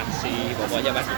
Kasih pokoknya Mas.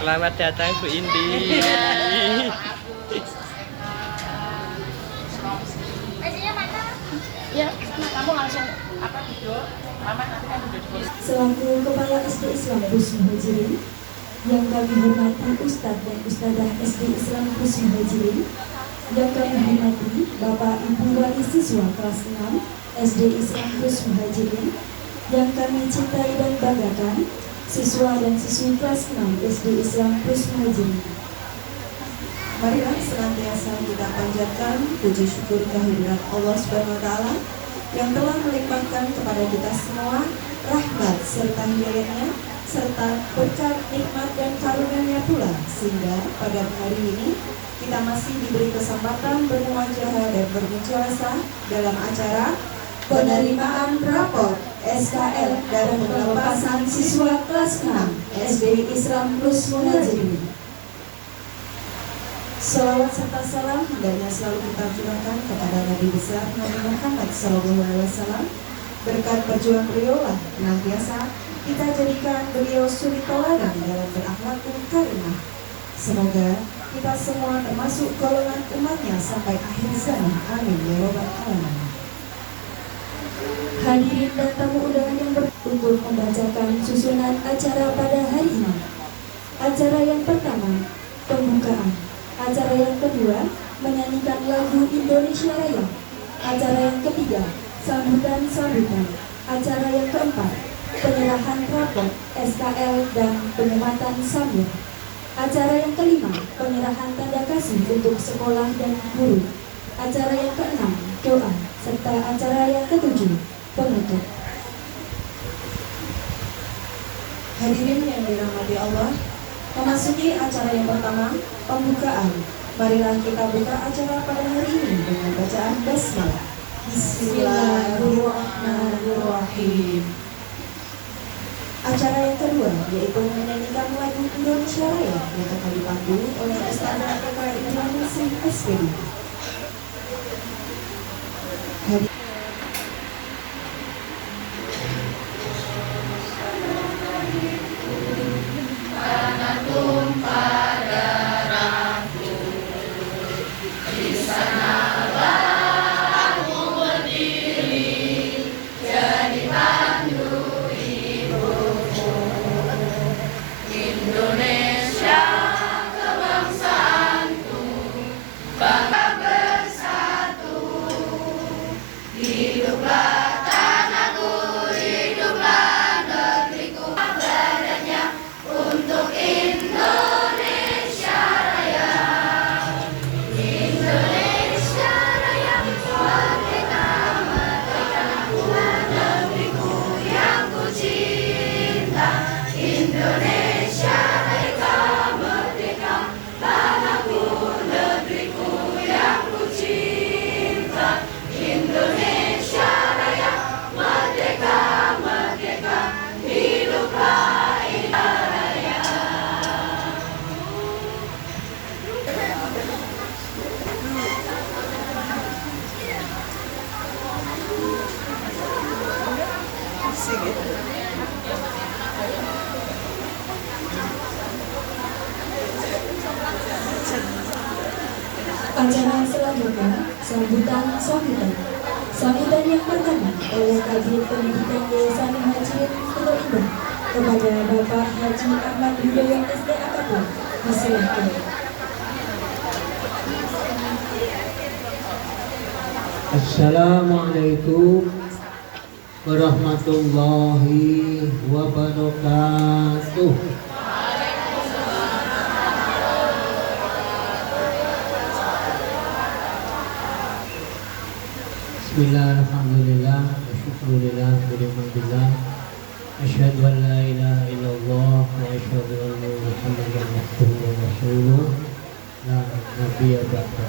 Selamat datang Bu Indi. Ya, kamu langsung apa duduk? Mama nanti kan duduk. Selaku Kepala SD Islam Bus Muhajirin, yang kami hormati Ustadz dan Ustadzah SD Islam Bus Muhajirin, yang kami hormati Bapak Ibu wali siswa kelas 6 SD Islam Bus Muhajirin, yang kami cintai dan banggakan, siswa dan siswi kelas 6 SD Islam Bus Muhajirin. Marilah senantiasa kita panjatkan puji syukur kehadirat Allah Subhanahu wa Ta'ala yang telah melimpahkan kepada kita semua rahmat serta hidayahnya serta berkat nikmat dan karunia pula, sehingga pada hari ini kita masih diberi kesempatan bermuajah dan bermunculasah dalam acara penerimaan rapor SKL dan pelepasan siswa kelas 6 SD Islam Plus Muhajirin. Salawat serta salam hendaknya selalu kita curahkan kepada Nabi besar Nabi Muhammad SAW. Berkat perjuangan beliau lah senantiasa kita jadikan beliau suri teladan dalam berakhlakul karimah. Semoga kita semua termasuk golongan umatnya sampai akhir zaman. Amin ya rabbal alamin. Hadirin dan tamu undangan yang untuk membacakan susunan acara pada hari ini. Acara yang pertama, pembukaan. Acara yang kedua, menyanyikan lagu Indonesia Raya. Acara yang ketiga, sambutan-sambutan. Acara yang keempat, penyerahan rapor SKL dan penyematan sambung. Acara yang kelima, penyerahan tanda kasih untuk sekolah dan guru. Acara yang keenam, doa, serta acara yang ketujuh, penutup. Hadirin yang dirahmati Allah, memasuki acara yang pertama, pembukaan. Marilah kita buka acara pada hari ini dengan bacaan basmalah. Bismillahirrahmanirrahim. Acara yang kedua yaitu menyanyikan lagu Indonesia Raya yang akan dipandu oleh Ustadzah PKRI Indonesia SPD. Di sana aku berdiri. selanjutnya sambutan yang pertama oleh Kadin Pendidikan Yayasan Muhajirin Pondok Indah kepada Bapak Haji Ahmad Hidayat SDAKP. Disilahkan. Assalamualaikum warahmatullahi wabarakatuh. Bismillahirrahmanirrahim. Alhamdulillah, alhamdulillah. Asyhadu an la ilaha illallah wa asyhadu anna Muhammadan abduhu wa rasuluh. La nabiyya ba'da.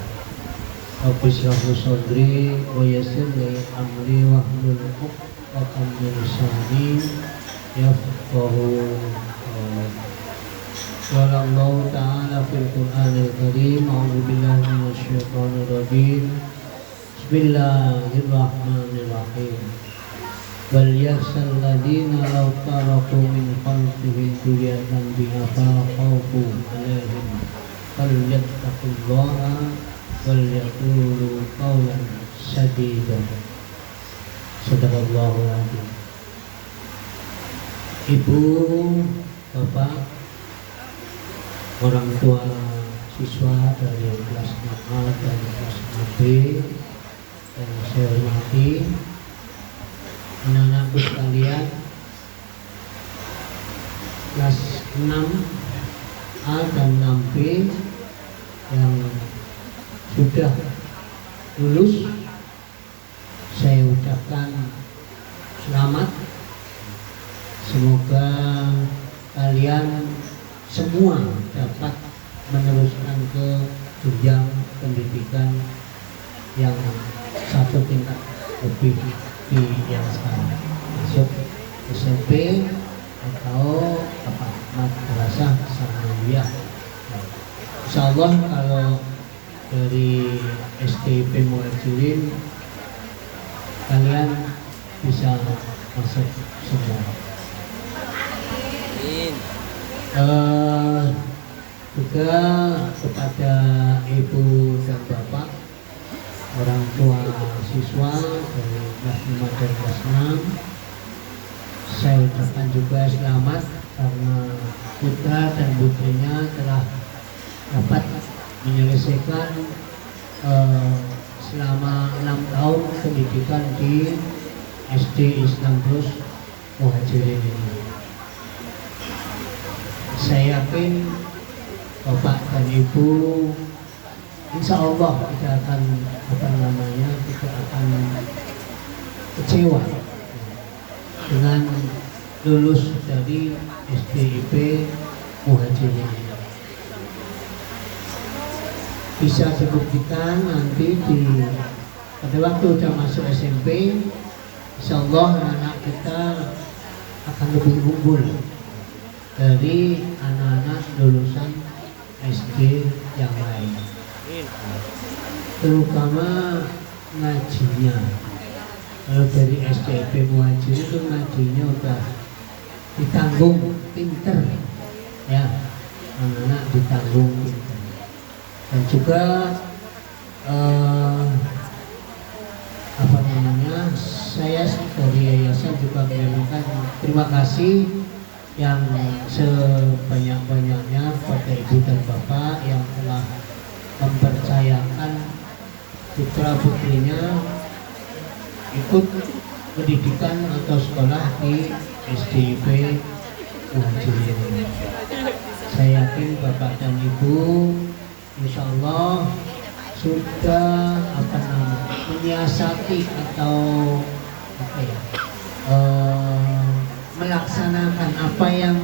Rabbi shrah li sadri wa yassir li amri wahlul 'uqdatam min lisani yafqahu qawli. Qala Allah ta'ala fil Qur'anil Karim, a'udzu billahi minasy syaithanir rajim. Bismillahirrahmanirrahim. Wal yakhshal ladzina law taraku min khalfihim dhurriyyatan dha'afan khawfu 'alaihim falyattaqullaha wal yaqulu qawlan sadida. Sadaqallahul azim. Ibu, bapak, orang tua siswa dari kelas A dan kelas B yang saya hormati, anak-anakku sekalian, kelas 6A dan 6B yang sudah lulus, saya ucapkan selamat. Semoga kalian semua dapat meneruskan ke jenjang pendidikan yang satu tingkat lebih di yang sekarang, masuk SMP atau madrasah sanawiyah. Insyaallah kalau dari STIP Muhajirin kalian bisa masuk semua. Juga kepada ibu dan bapak, orang tua siswa dari kelas 5 dan kelas 6, saya ucapkan juga selamat karena putra dan putrinya telah dapat menyelesaikan selama 6 tahun pendidikan di SD Islam Plus Muhajirin ini. Saya yakin bapak dan ibu insya Allah tidak akan tidak akan kecewa dengan lulus dari STIP Muhajirin. Bisa dibuktikan nanti pada waktu sudah masuk SMP, insya Allah anak kita akan lebih unggul dari anak-anak lulusan SD yang lain, terutama ngajinya. Kalau dari STIP Muhajirin itu ngajinya udah ditanggung pinter, ya, anak-anak ditanggung pinter. Dan juga saya dari yayasan juga menyampaikan terima kasih yang sebanyak-banyaknya kepada ibu dan bapak yang telah mempercayakan putra putrinya ikut pendidikan atau sekolah di STIP Muhajirin. Saya yakin bapak dan ibu insya Allah sudah menyiasati atau melaksanakan apa yang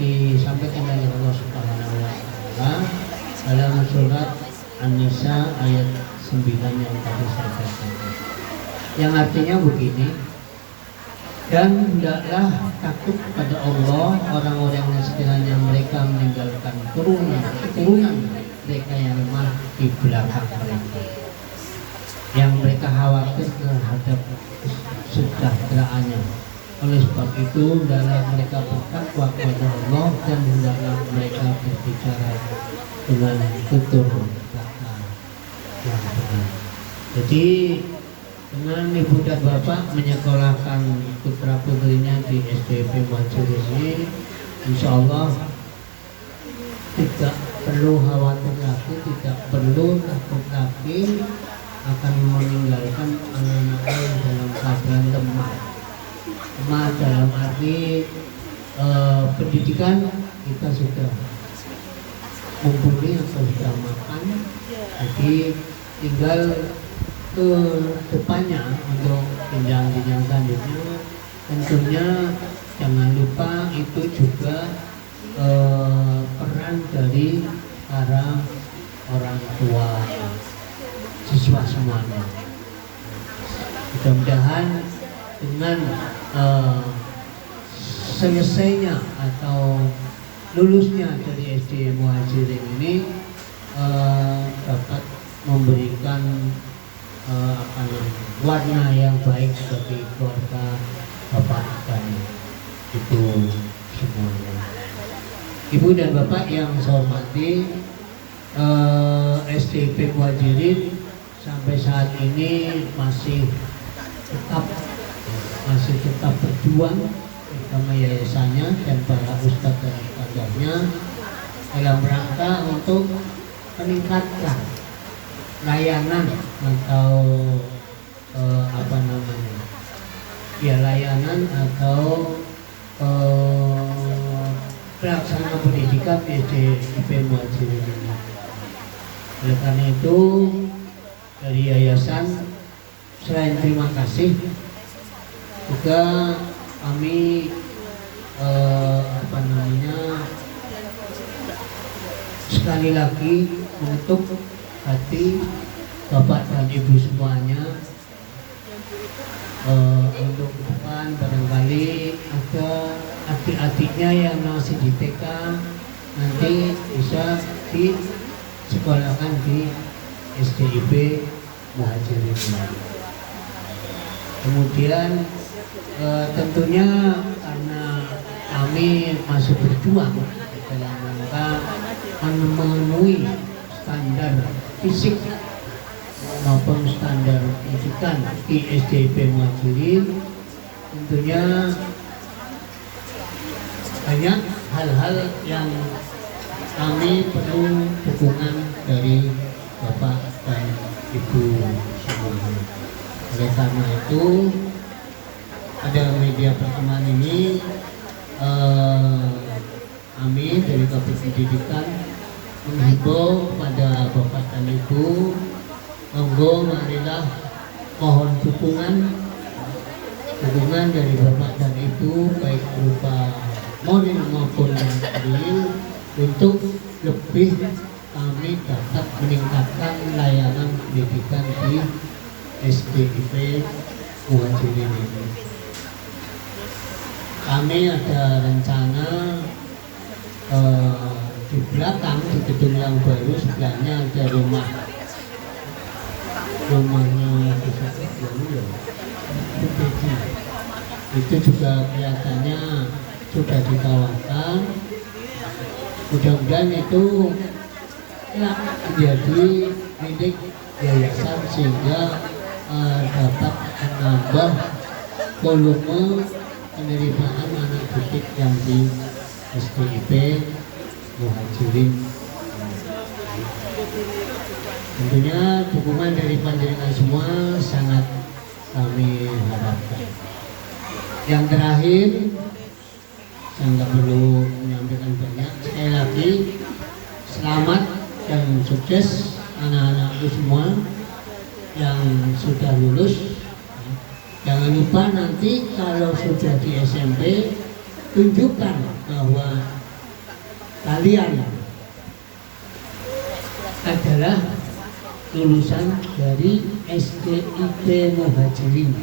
disampaikan oleh Allah Subhanahu wa Ta'ala dalam surat An-Nisa ayat 9 yang tadi saya katakan, yang artinya begini: dan hendaklah takut kepada Allah orang-orang yang sekiranya mereka meninggalkan keturunan mereka yang lemah di belakang mereka, yang mereka khawatir terhadap sejahteraannya, Oleh sebab itu, hendaklah mereka bertakwa kepada Allah dan hendaklah mereka berbicara dengan tutur kata yang benar. Jadi dengan ibu dan bapak menyekolahkan putra putrinya di SDP Majelis ini, insya Allah tidak perlu khawatir lagi, tidak perlu takut lagi akan meninggalkan anak-anak dalam keadaan lemah. Lemah dalam arti pendidikan kita sudah mumpuni atau sudah makan, jadi tinggal ke depannya untuk jenjang-jenjang selanjutnya. Tentunya jangan lupa itu juga peran dari para orang tua siswa semuanya. Mudah-mudahan dengan selesainya atau lulusnya dari SD Muhajirin ini dapat memberikan warna yang baik bagi keluarga bapak dan ibu semuanya. Ibu dan bapak yang saya hormati, SDP Muhajirin sampai saat ini masih tetap berjuang bersama yayasannya dan para ustadz dan ustadzahnya dalam rangka untuk meningkatkan layanan atau layanan atau pelaksanaan pendidikan di SDP Muhajirin ini. Oleh karena itu dari yayasan selain terima kasih juga kami sekali lagi menutup hati bapak dan ibu semuanya untuk ke depan barangkali ada adik-adiknya yang masih di TK nanti bisa disekolahkan di SDP Muhajirin. Kemudian tentunya karena kami masih berjuang dalam rangka memenuhi standar fisik maupun standar pendidikan di SDP Muhajirin, tentunya banyak hal-hal yang kami perlu dukungan dari bapak dan ibu semuanya. Oleh karena itu pada media pertemuan ini kami dari Kabit Pendidikan menghimbau pada bapak dan ibu, monggo marilah mohon dukungan dari bapak dan ibu baik berupa moral maupun material untuk lebih kami dapat meningkatkan layanan pendidikan di SDP Muhajirin ini. Kami ada rencana di belakang di gedung yang baru sebelahnya ada rumahnya itu juga kelihatannya sudah ditawarkan. Mudah-mudahan itu menjadi milik yayasan sehingga dapat menambah volume penerimaan anak didik yang di SDP Muhajirin. Tentunya dukungan dari panjenengan semua sangat kami harapkan. Yang terakhir, saya nggak perlu menyampaikan banyak. Sekali lagi, selamat dan sukses anak-anakku semua yang sudah lulus. Jangan lupa nanti kalau sudah di SMP, tunjukkan bahwa kalian adalah lulusan dari SDP Muhajirin,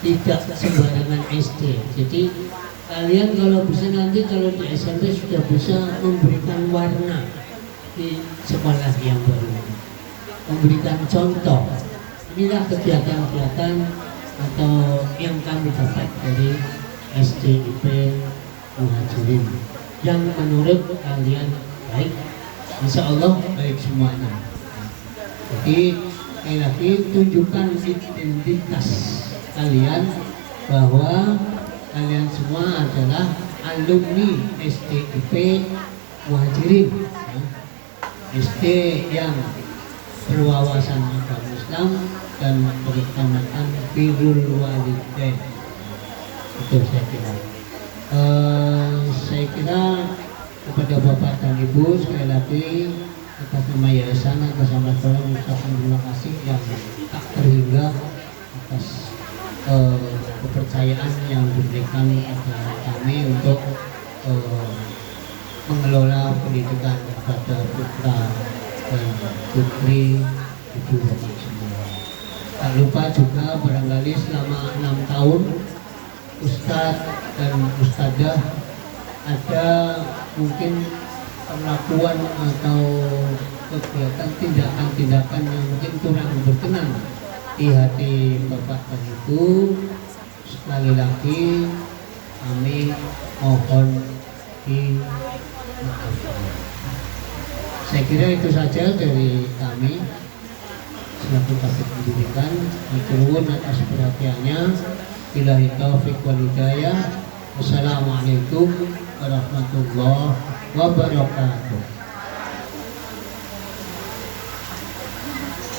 tidak sembarangan SD. Jadi kalian kalau bisa nanti kalau di SMP sudah bisa memberikan warna di sekolah yang baru, memberikan contoh. Inilah kegiatan-kegiatan atau yang kami dapat dari SDIP Muhajirin yang menurut kalian baik, insya Allah baik semuanya. Jadi sekali lagi tunjukkan identitas kalian bahwa kalian semua adalah alumni SDIP Muhajirin, SD yang berwawasan agama Islam dan berutamakan birrul walidain. Itu saya kira. Saya kira kepada Bapak dan Ibu sekali lagi atas nama yayasan atas nama sekolah mengucapkan terima kasih yang tak terhingga atas kepercayaan yang diberikan kepada kami untuk mengelola pendidikan kepada putra dan putri ibu bapak semua. Tak lupa juga barangkali selama 6 tahun Ustadz dan Ustadzah ada mungkin perlakuan atau kegiatan tindakan-tindakan yang mungkin kurang berkenan di hati bapak dan ibu. Sekali lagi kami mohon dimaafkan. Saya kira itu saja dari kami selaku Kabid Pendidikan. Nuwun atas perhatiannya. Billahi taufiq wal hidayah. Wassalamualaikum warahmatullahi wabarakatuh.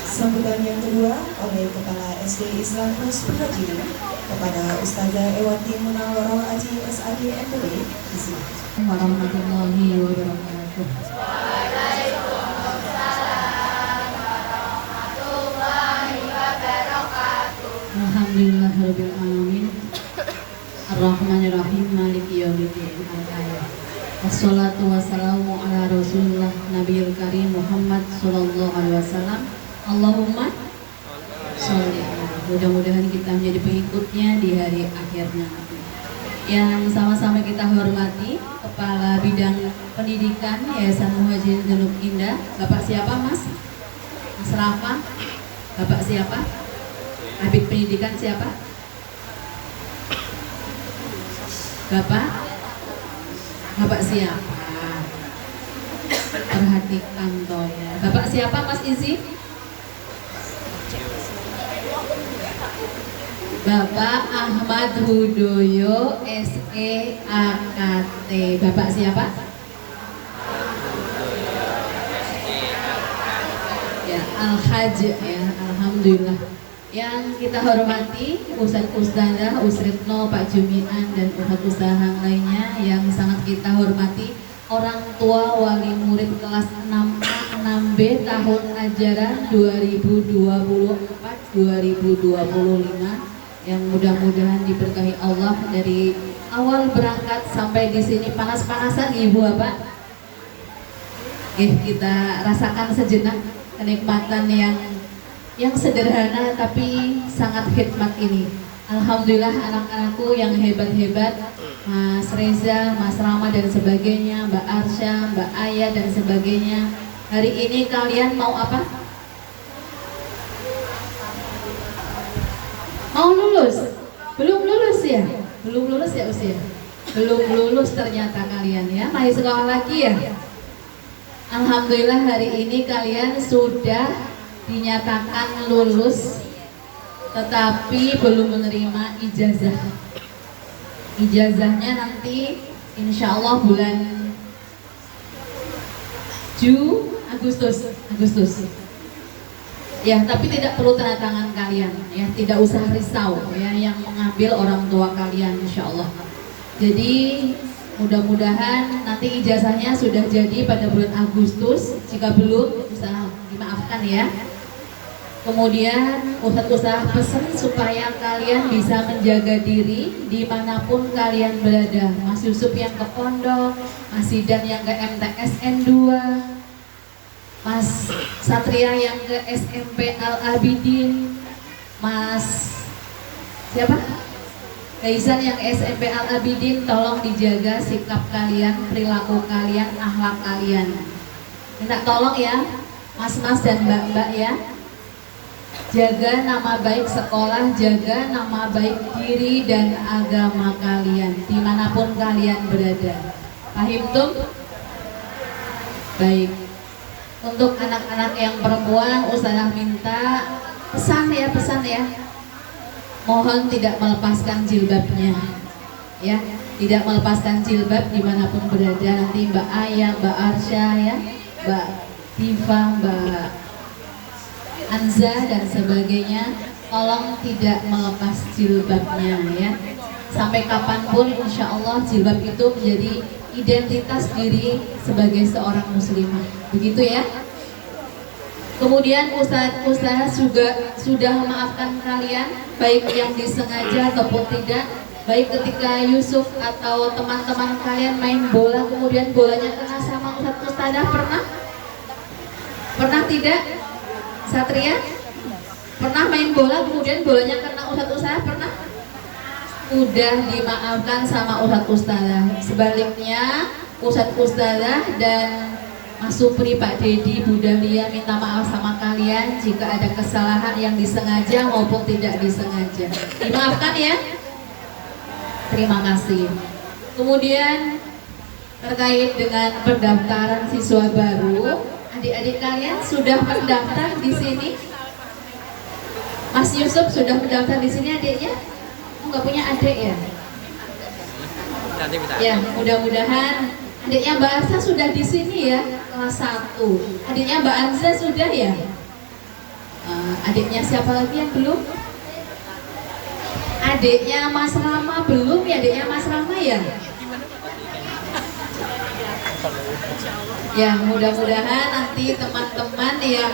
Sambutan yang kedua oleh Kepala SD Islam Plus Muhajirin kepada Ustazah Ewati Munawwarah Aji SAD MPD. Warahmatullahi wabarakatuh. Alhamdulillahirabbil alamin. Ar-Rahmanir-Rahim Maliki yaumiddin. Wassalatu wassalamu ala Rasulillah Nabiyil Karim Muhammad sallallahu alaihi wasallam. Allahumma sholli alaihi. Mudah-mudahan kita menjadi pengikutnya di hari akhirnya. Yang sama-sama kita hormati Kepala Bidang Pendidikan Yayasan Muhajirin Genuk Indah. Bapak siapa, Mas? Mas Rafa. Bapak siapa? Kabid Pendidikan siapa? Bapak siapa? Perhatikan toh ya. Bapak siapa, Mas Izi? Bapak Ahmad Hudoyo SEAKT. Bapak siapa? Ya, Al-Hajj ya, alhamdulillah. Yang kita hormati Ustadz Ustadzah Usritno, Pak Jumian dan Ustadz Ustadzah lainnya yang sangat kita hormati, orang tua wali murid kelas 6A 6B tahun ajaran 2024-2025 yang mudah-mudahan diberkahi Allah dari awal berangkat sampai di sini panas-panasan Ibu Bapak. Kita rasakan sejenak kenikmatan yang sederhana tapi sangat khidmat ini. Alhamdulillah anak-anakku yang hebat-hebat, Mas Reza, Mas Rama dan sebagainya, Mbak Arsya, Mbak Aya dan sebagainya. Hari ini kalian mau apa? Mau lulus? Belum lulus ya? Belum lulus ya usia? Belum lulus ternyata kalian ya, masih sekolah lagi ya? Alhamdulillah hari ini kalian sudah dinyatakan lulus, tetapi belum menerima ijazah. Ijazahnya nanti insya Allah bulan Agustus. Ya, tapi tidak perlu tanda tangan kalian ya, tidak usah risau ya, yang mengambil orang tua kalian insya Allah. Jadi mudah-mudahan nanti ijazahnya sudah jadi pada bulan Agustus. Jika belum, bisa dimaafkan ya. Kemudian Ustadz pesan supaya kalian bisa menjaga diri dimanapun kalian berada. Mas Yusuf yang ke pondok, Mas Sidan yang ke MTSN 2, Mas Satria yang ke SMP Al-Abidin, Mas siapa? Kaizan yang ke SMP Al-Abidin. Tolong dijaga sikap kalian, perilaku kalian, akhlak kalian. Minta tolong ya Mas-mas dan mbak-mbak ya. Jaga nama baik sekolah, jaga nama baik diri dan agama kalian dimanapun kalian berada. Paham tuh? Baik. Untuk anak-anak yang perempuan, Ustazah minta pesan ya. Mohon tidak melepaskan jilbabnya, ya. Tidak melepaskan jilbab dimanapun berada. Nanti Mbak Ayah, Mbak Arsya, ya, Mbak Tifa, Mbak Anza dan sebagainya, tolong tidak melepas jilbabnya ya. Sampai kapanpun insya Allah jilbab itu menjadi identitas diri sebagai seorang muslimah. Begitu ya. Kemudian Ustaz juga sudah memaafkan kalian, baik yang disengaja ataupun tidak. Baik ketika Yusuf atau teman-teman kalian main bola kemudian bolanya kena sama Ustazah, pernah? Pernah tidak? Satria? Pernah main bola kemudian bolanya kena Ustazah, pernah? Udah dimaafkan sama Ustazah. Sebaliknya Ustazah dan Mas Supri, Pak Dedi, Bu Dahlia minta maaf sama kalian jika ada kesalahan yang disengaja maupun tidak disengaja. Dimaafkan ya? Terima kasih. Kemudian terkait dengan pendaftaran siswa baru, adik-adik kalian sudah mendaftar di sini? Mas Yusuf sudah mendaftar di sini adiknya? Nggak punya adik ya? Nanti minta. Ya, mudah-mudahan adiknya Mbak Arsa sudah di sini ya, kelas 1. Adiknya Mbak Anza sudah ya? Adiknya siapa lagi yang belum? Adiknya Mas Rama belum ya? Adiknya Mas Rama ya? Ya, mudah-mudahan nanti teman-teman yang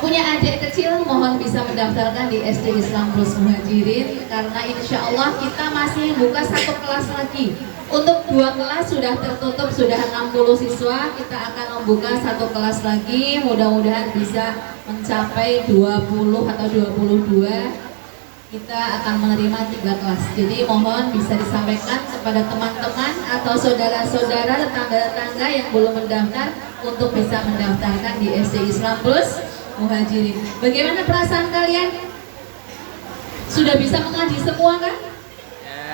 punya adik kecil mohon bisa mendaftarkan di SD Islam Plus Muhajirin, karena insya Allah kita masih buka 1 kelas lagi. Untuk 2 kelas sudah tertutup, sudah 60 siswa. Kita akan membuka 1 kelas lagi, mudah-mudahan bisa mencapai 20 atau 22. Kita akan menerima 3 kelas. Jadi mohon bisa disampaikan kepada teman-teman atau saudara-saudara, tetangga-tetangga yang belum mendaftar untuk bisa mendaftarkan di SD Islam Plus Muhajirin. Bagaimana perasaan kalian? Sudah bisa mengaji semua kan?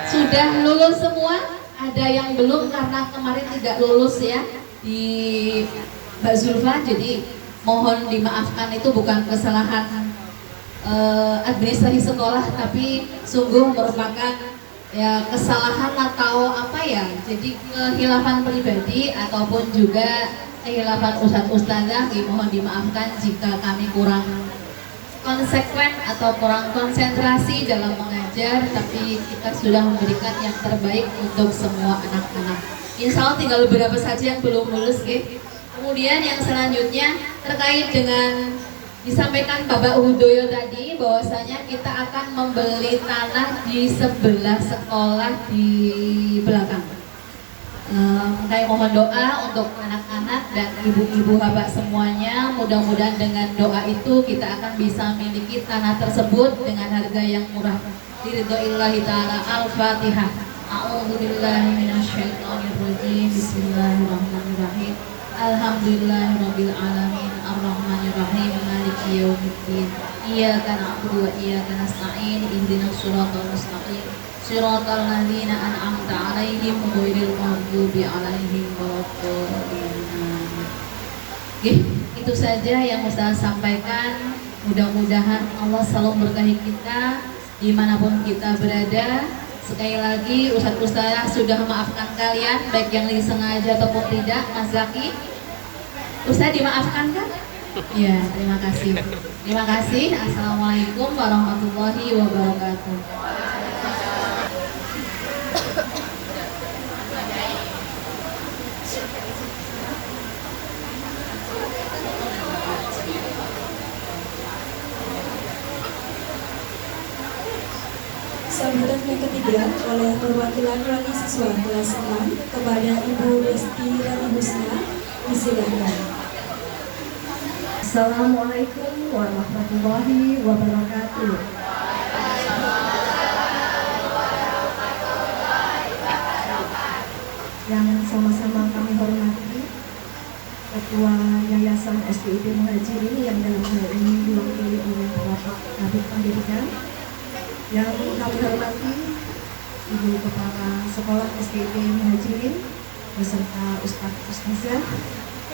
Sudah lulus semua? Ada yang belum karena kemarin tidak lulus ya di Mbak Zulfa. Jadi mohon dimaafkan, itu bukan kesalahan administrasi sekolah, tapi sungguh merupakan ya kesalahan atau apa ya, jadi kehilafan pribadi ataupun juga kehilafan ustazah. Mohon dimaafkan jika kami kurang konsekuen atau kurang konsentrasi dalam mengajar, tapi kita sudah memberikan yang terbaik untuk semua anak-anak. Insya Allah tinggal beberapa saja yang belum lulus gitu. Kemudian yang selanjutnya terkait dengan disampaikan Bapak Hudoyo tadi, bahwasanya kita akan membeli tanah di sebelah sekolah di belakang. Saya mohon doa untuk anak-anak dan ibu-ibu haba semuanya. Mudah-mudahan dengan doa itu kita akan bisa memiliki tanah tersebut dengan harga yang murah. Biridhoillahi ta'ala. Al-Fatihah. A'udzubillahi minasyaitonirrajim. Bismillahirrahmanirrahim. Alhamdulillahirabbil alamin. Arrahmanirrahim. Maliki yaumiddin. Iyyaka na'budu wa iyyaka nasta'in. Ihdinas shiratal mustaqim. Shiratal ladzina an'amta 'alaihim ghairil maghdubi 'alaihim waladdallin. Oke, itu saja yang Ustaz sampaikan. Mudah-mudahan Allah selalu berkahi kita dimanapun kita berada. Sekali lagi Ustaz-Ustazah sudah memaafkan kalian, baik yang disengaja ataupun tidak. Mas Zaki, Ustaz dimaafkan kan? Ya, terima kasih. Terima kasih. Assalamualaikum warahmatullahi wabarakatuh. Sambutan yang ketiga oleh perwakilan wali siswa kelas 6 kepada Ibu Resti Rani Husna, disilakan. Assalamualaikum warahmatullahi wabarakatuh. Yang sama-sama kami hormati Ketua Yayasan SDIP Muhajirin yang dalam hal ini diwakili oleh Bapak Kabid Pendidikan, yang kami hormati Ibu Kepala Sekolah SDIP Muhajirin beserta Ustadz Ustazah,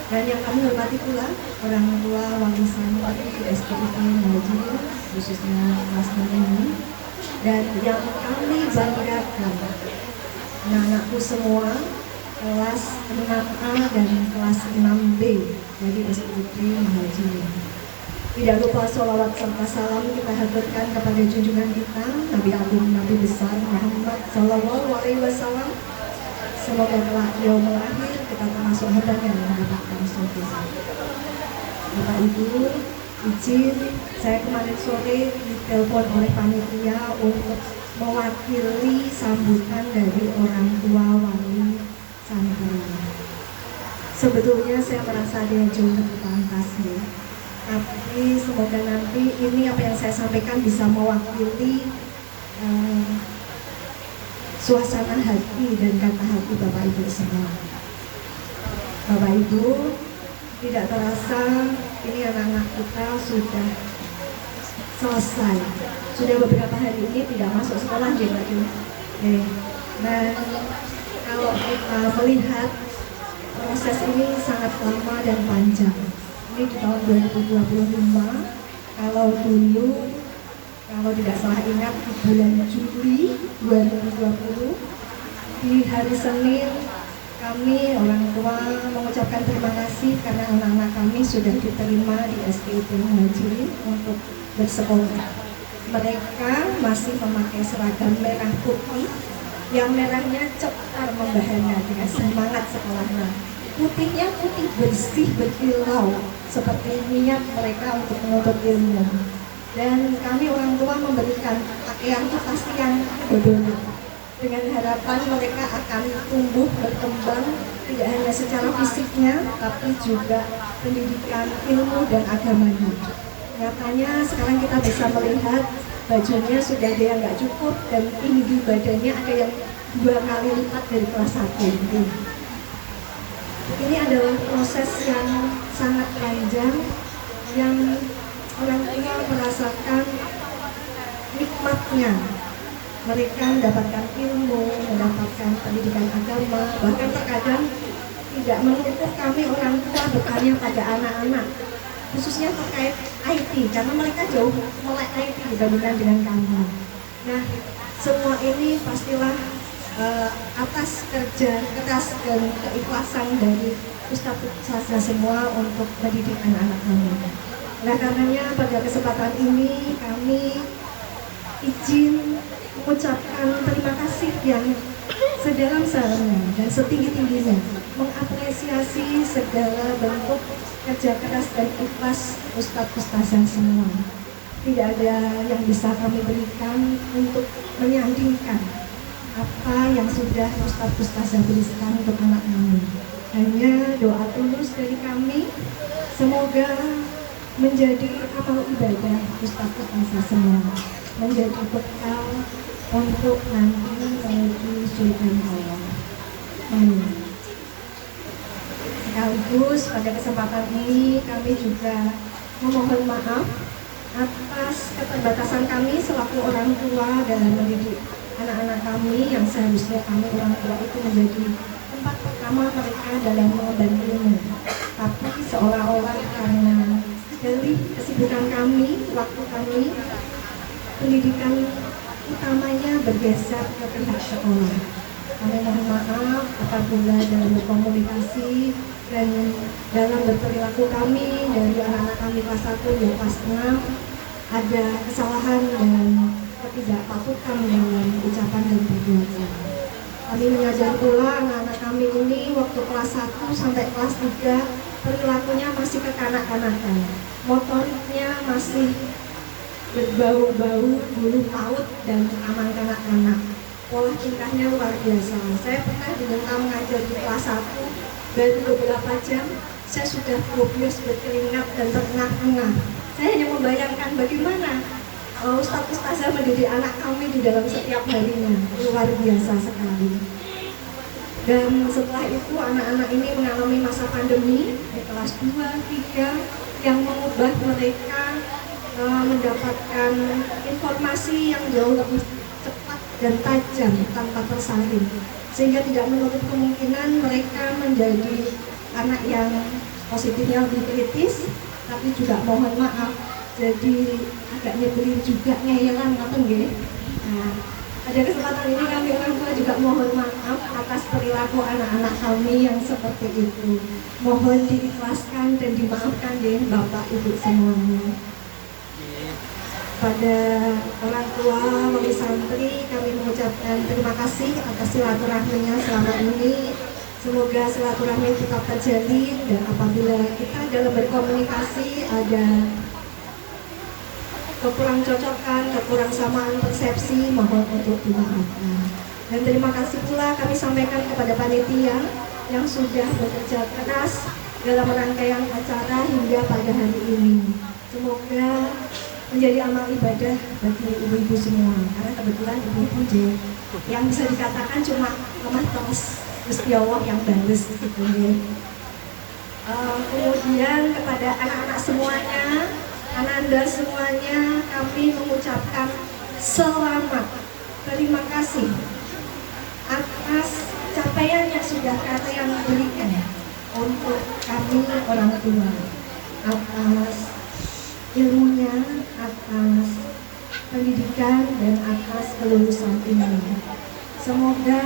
dan yang kami hormati pula orang tua wali santri SDIP Muhajirin khususnya kelas 6 ini, dan yang kami banggakan anak-anakku semua kelas 6A dan kelas 6B dari SDIP Muhajirin. Tidak lupa sholawat serta salam kita haturkan kepada junjungan kita Nabi Agung Nabi Besar Muhammad Sallallahu Alaihi Wasallam. Semoga kelak yaumul akhir kita termasuk hambanya yang mendapatkan surga. Bapak Ibu, izin saya kemarin sore ditelepon oleh panitia untuk mewakili sambutan dari orang tua wali santri. Sebetulnya saya merasa ada yang jauh lebih pantas nih. Tapi semoga nanti ini apa yang saya sampaikan bisa mewakili suasana hati dan kata hati Bapak Ibu semua. Bapak Ibu, tidak terasa ini anak-anak kita sudah selesai. Sudah beberapa hari ini tidak masuk sekolah ya Mbak Ju. Dan kalau kita melihat proses ini sangat lama dan panjang. Ini di tahun 2025, kalau dulu, kalau tidak salah ingat di bulan Juli 2020, di hari Senin kami orang tua mengucapkan terima kasih karena anak-anak kami sudah diterima di SDIP Muhajirin untuk bersekolah. Mereka masih memakai seragam merah putih, yang merahnya cetar membahana dengan semangat sekolahnya. Putihnya putih bersih berkilau seperti niat mereka untuk menuntut ilmu. Dan kami orang tua memberikan pakaian itu pasti yang berbeda, dengan harapan mereka akan tumbuh berkembang tidak hanya secara fisiknya tapi juga pendidikan ilmu dan agamanya. Nyatanya sekarang kita bisa melihat bajunya sudah ada yang nggak cukup dan tinggi badannya ada yang 2 kali lipat dari kelas 1. Ini adalah proses yang sangat panjang yang orang tua merasakan nikmatnya. Mereka mendapatkan ilmu, mendapatkan pendidikan agama, bahkan terkadang tidak menutup kami orang tua bertanya pada anak-anak, khususnya terkait IT, karena mereka jauh melek IT dibandingkan dengan kami. Nah, semua ini pastilah atas kerja keras dan keikhlasan dari Ustadz semua untuk mendidik anak-anak kami. Nah, karenanya pada kesempatan ini kami izin mengucapkan terima kasih yang sedalam-dalamnya dan setinggi-tingginya, mengapresiasi segala bentuk kerja keras dan ikhlas Ustadz-ustazah semua. Tidak ada yang bisa kami berikan untuk menyandingkan apa yang sudah Ustadz-ustazah berikan untuk anak kami. Hanya doa tulus dari kami, semoga menjadi amal ibadah Ustadz-ustazah semua, menjadi bekal untuk nanti menuju surga Allah. Amin. Sekaligus pada kesempatan ini kami juga memohon maaf atas keterbatasan kami selaku orang tua dalam mendidik anak-anak kami yang seharusnya kami orang tua itu menjadi tempat pertama mereka dalam mengemban ilmu. Tapi seolah-olah karena dari kesibukan kami, waktu kami, pendidikan utamanya bergeser ke pihak sekolah. Kami mohon maaf apabila dalam berkomunikasi dan dalam berperilaku kami dari anak-anak kami kelas 1 dan kelas 6 ada kesalahan dan ketidakpatuhan dalam ucapan dan perbuatan. Kami menyadari pula anak-anak kami ini waktu kelas 1 sampai kelas 3 perilakunya masih kekanak-kanakan, motoriknya masih berbau-bau bulu paut dan aman kanak-kanak. Pola tingkahnya luar biasa. Saya pernah diminta mengajar di kelas 1, baru beberapa jam saya sudah fokus berkeringat dan terengah-engah. Saya hanya membayangkan bagaimana Ustadz-ustazah mendidik anak kami di dalam setiap harinya. Luar biasa sekali. Dan setelah itu anak-anak ini mengalami masa pandemi di kelas 2, 3 yang mengubah mereka mendapatkan informasi yang jauh lebih cepat dan tajam tanpa tersaring, sehingga tidak menutup kemungkinan mereka menjadi anak yang positifnya lebih kritis, tapi juga mohon maaf jadi agak nyebelin juga, ngeyelan apa nggih. Nah, pada kesempatan ini kami orang tua juga mohon maaf atas perilaku anak-anak kami yang seperti itu. Mohon diikhlaskan dan dimaafkan deh Bapak Ibu semuanya. Pada orang tua wali santri kami mengucapkan terima kasih atas silaturahminya selama ini. Semoga silaturahmi tetap terjalin, dan apabila kita dalam berkomunikasi ada kekurang cocokan, kekurang samaan persepsi, mohon untuk dimaafkan. Dan terima kasih pula kami sampaikan kepada panitia yang sudah bekerja keras dalam rangkaian acara hingga pada hari ini. Semoga menjadi amal ibadah bagi ibu-ibu semua, karena kebetulan ibu-ibu yang bisa dikatakan cuma lemah terus Gusti Allah yang balas gitu ya. Kemudian kepada anak-anak semuanya, Ananda semuanya, kami mengucapkan selamat, terima kasih atas capaian yang sudah kalian berikan untuk kami orang tua, atas ilmunya, atas pendidikan, dan atas kelulusan ini. Semoga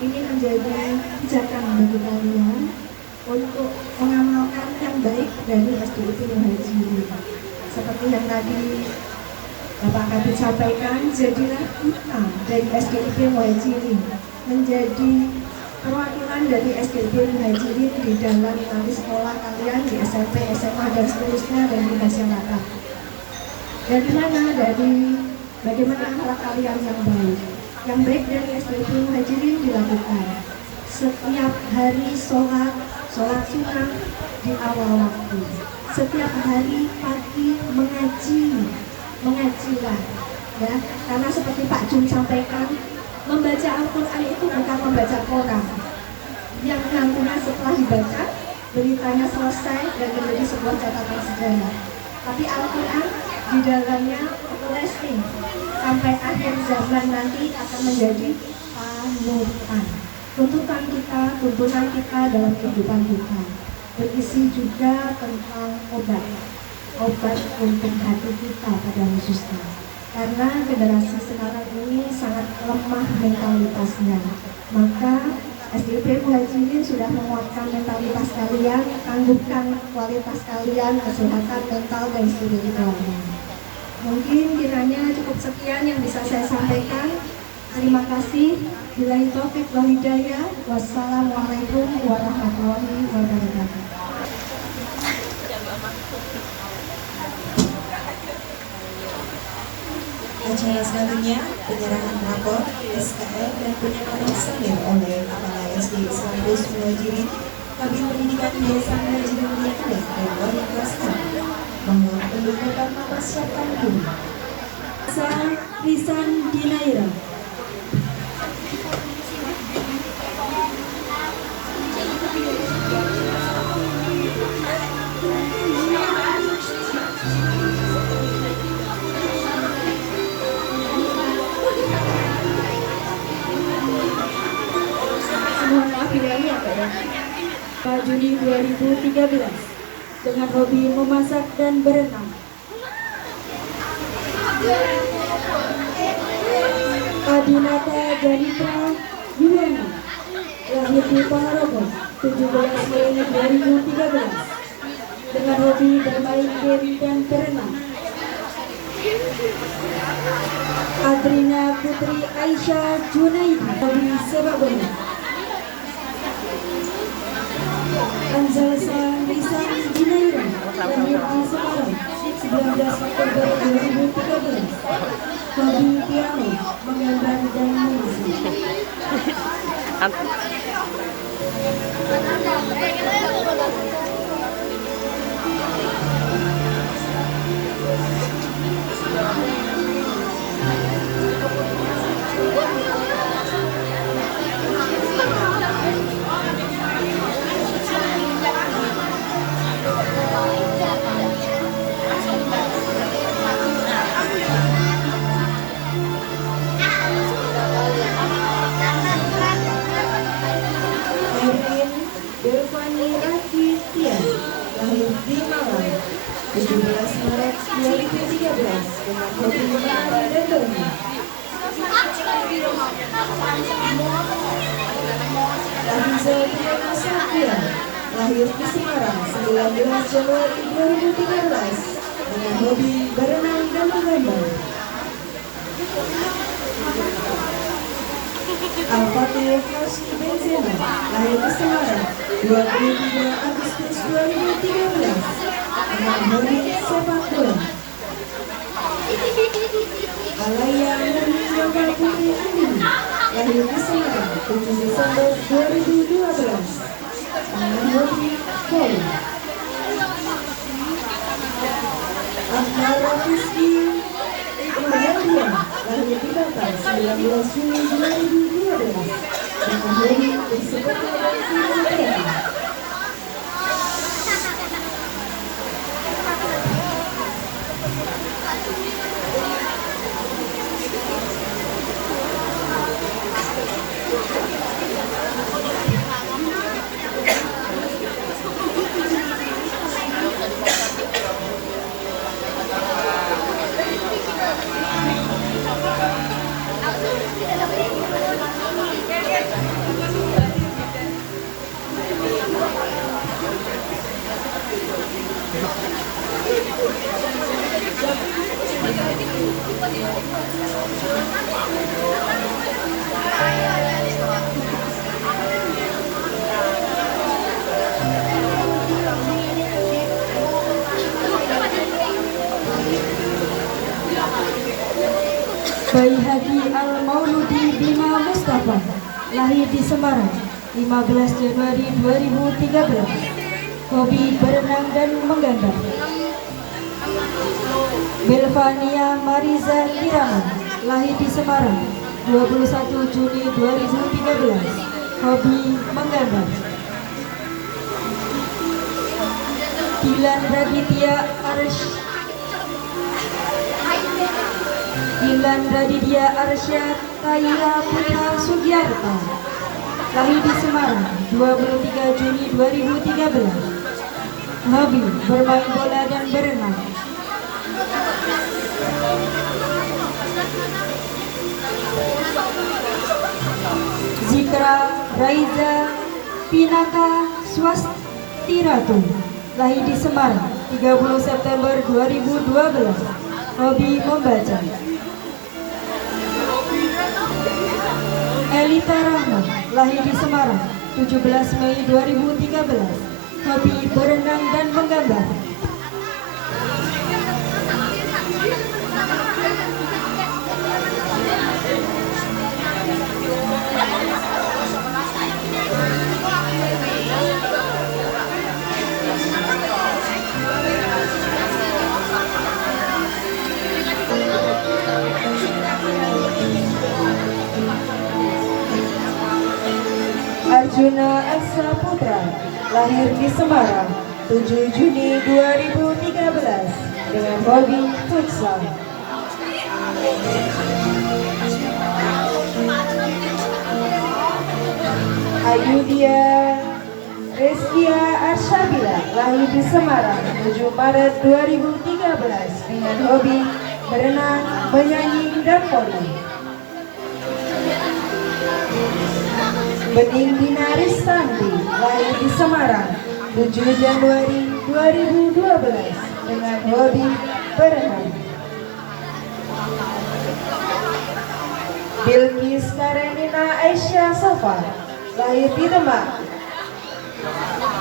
ini menjadi pijakan bagi kalian untuk mengamalkan yang baik dari SDIP Muhajirin. Seperti yang tadi Bapak Kabit sampaikan, jadilah kita dari SDIP Muhajirin menjadi perwakilan dari SDIP Muhajirin di dalam nanti sekolah kalian di SMP, SMA, dan seterusnya, dan di masyarakat. Dari mana? Dari bagaimana akhlak kalian yang baik. Yang baik dari SDIP Muhajirin dilakukan setiap hari sholat sunnah di awal waktu, setiap hari pagi mengajilah ya, karena seperti Pak Jun sampaikan, membaca Al-Quran itu bukan membaca Quran yang nantinya setelah dibaca beritanya selesai dan menjadi sebuah catatan sejarah, tapi Al-Quran di dalamnya everlasting sampai akhir zaman nanti akan menjadi panutan, tuntunan kita dalam kehidupan kita. Berisi juga tentang obat untuk hati kita pada khususnya, karena generasi sekarang ini sangat lemah mentalitasnya. Maka SDIP Muhajirin sudah menguatkan mentalitas kalian, tangguhkan kualitas kalian, kesehatan mental dan spiritualnya. Mungkin kiranya cukup sekian yang bisa saya sampaikan. Terima kasih. Billahi taufik wal hidayah. Wassalamualaikum warahmatullahi wabarakatuh. Acara selanjutnya penyerahan rapor, SKM, dan penyerahan sambil oleh Kepala SD Islam Bus Muhajirin, Kabin Pendidikan Desa Muhajirin Mulia dan Wali Kelas 6. Mohon untuk Bapak mempersiapkan diri. Risan Dinaira. Mohon maaf ini apa ya? Pak Juni 2013 dengan hobi memasak dan berenang. Adinata Janita Yuwana, lahir di Ponorogo 17 Mei 2013 dengan hobi bermain game dan berenang. Adrina Putri Aisyah Junaidi, hobi sepak bola. Anzalsa Risan Dinaira, lahir di Semarang 19 Oktober 2013, hobi piano, menggambar dan musik. 17 Maret 2013 dengan hobi menari dan dongeng. Afiza Diana Safia, lahir di Semarang 19 Januari 2013 dengan hobi berenang dan menggambar. Al-Fatih Hashmi Benzema, lahir di Semarang 23 Agustus 2013 dengan hobi sepak bola. Alaya Nurmiyaka Putri Andini, lahir di Semarang 7 Desember 2012 dengan hobi voli. Ahmad Rafiski Mahadian, lahir di Batam 19 Juli 2012 dengan hobi bersepeda dan fotografi. Bayi Hadi Al-Mauludi Bima Mustafa, lahir di Semarang 15 Januari 2013, hobi berenang dan menggambar. Belvania Mariza Kirana, lahir di Semarang 21 Juni 2013, hobi menggambar. Dilan Raditya Arsya Taira Putra Sugiarta, lahir di Semarang 23 Juni 2013, hobi bermain bola dan berenang. Zikra Raiza Pinaka Swastiratu, lahir di Semarang 30 September 2012, hobi membaca. Elita Rahma, lahir di Semarang 17 Mei 2013, hobi berenang dan menggambar. Arjuna Aksa Putra, lahir di Semarang 7 Juni 2013 dengan hobi futsal. Ayudia Reskia Arshabila, lahir di Semarang 7 Maret 2013 dengan hobi berenang, menyanyi, dan voli. Bening Dinaris Sandi, lahir di Semarang 7 Januari 2012 dengan hobi berenang. Bilkis Karenina Aisyah Safa, lahir di Demak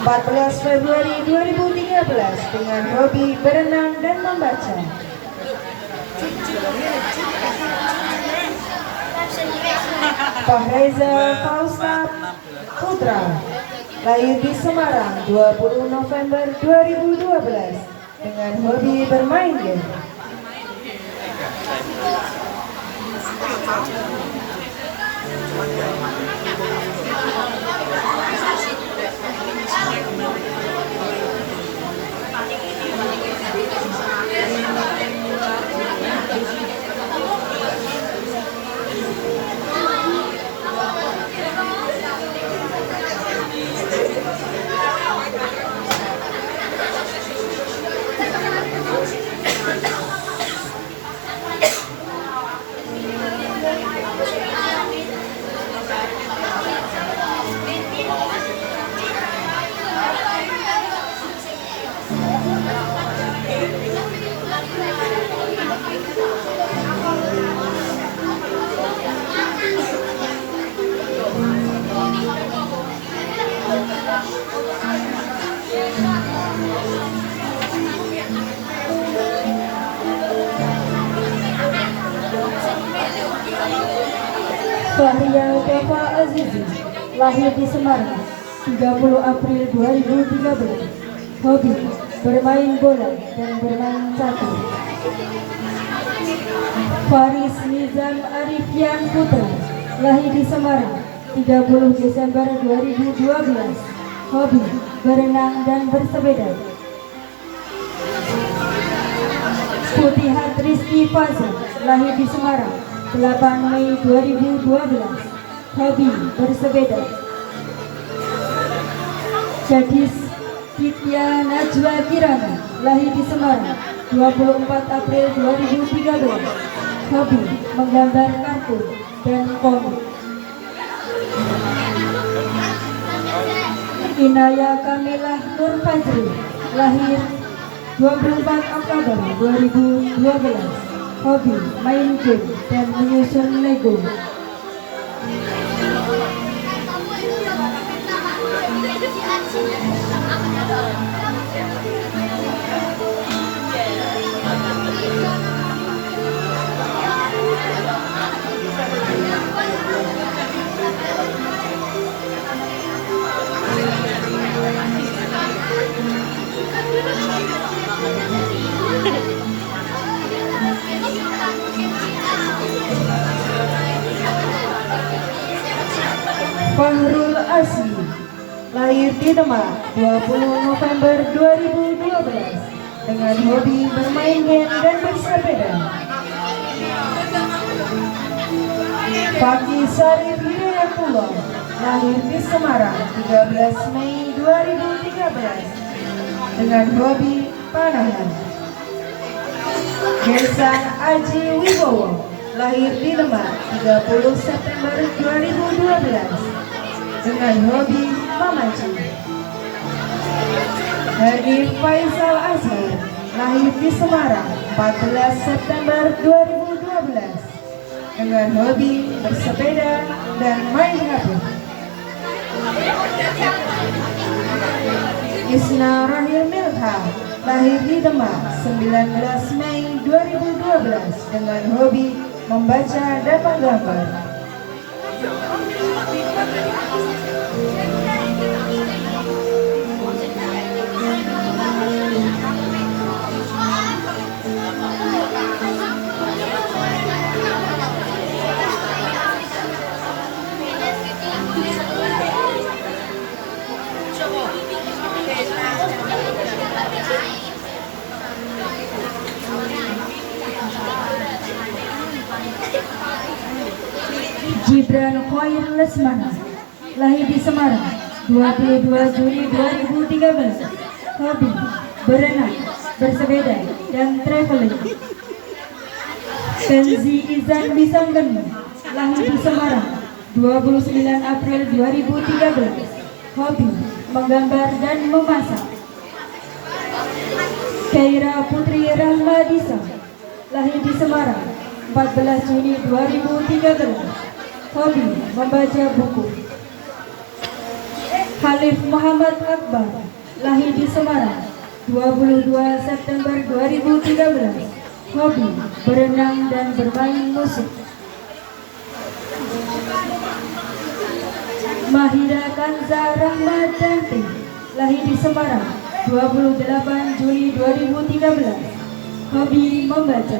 14 Februari 2013 dengan hobi berenang dan membaca. Fahreza Fausat Putra, lahir di Semarang 20 November 2012 dengan hobi bermain game. Faizi, lahir di Semarang, 30 April 2013. Hobi, bermain bola dan bermain catur. Faris Nizam Arifian Putra, lahir di Semarang, 30 Desember 2012. Hobi, berenang dan bersepeda. Putihat Rizky Fazal, lahir di Semarang, 8 Mei 2012. Hobi, bersepeda. Gadis Kitya Najwa Kirana, lahir di Semarang, 24 April 2013. Hobi, menggambar kartun dan komik. Inaya Kamilah Nur Fajri, lahir 24 Oktober 2012. Hobi, main game dan menyusun Lego. Fahrul Asli, lahir di Demak, 20 November 2012, dengan hobi bermain game dan bersepeda. Fakih Sarif Hidayatullah, lahir di Semarang, 13 Mei 2013, dengan hobi panahan. Gesan Aji Wibowo, lahir di Demak, 30 September 2012, dengan hobi memancing. Hanif Faisal Azhar, lahir di Semarang, 14 September 2012, dengan hobi bersepeda dan main HP. Isna Rahil Milha, lahir di Demak, 19 Mei 2012, dengan hobi membaca dan menggambar. Gibran Khoir Lesmana, lahir di Semarang, 22 Juli 2013. Hobi, berenang, bersepeda, dan traveling. Kenzi Izan Bisanggeni, lahir di Semarang, 29 April 2013. Hobi, menggambar dan memasak. Keira Putri Rahmadisa, lahir di Semarang, 14 Juni 2013. Hobi, membaca buku. Khalif Muhammad Akbar, lahir di Semarang, 22 September 2013. Hobi, berenang dan bermain musik. Mahira Kanza Rahmadanti, lahir di Semarang, 28 Juli 2013. Hobi, membaca.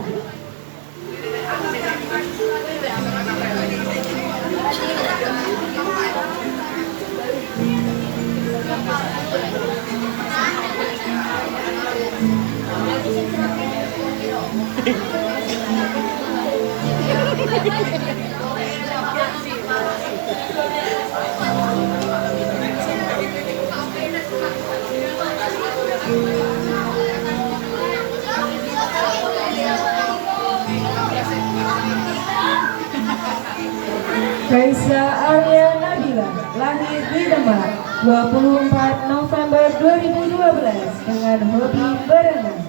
Kaisa Arya Nabila, lahir di Demak, 24 November 2012, dengan hobi berenang.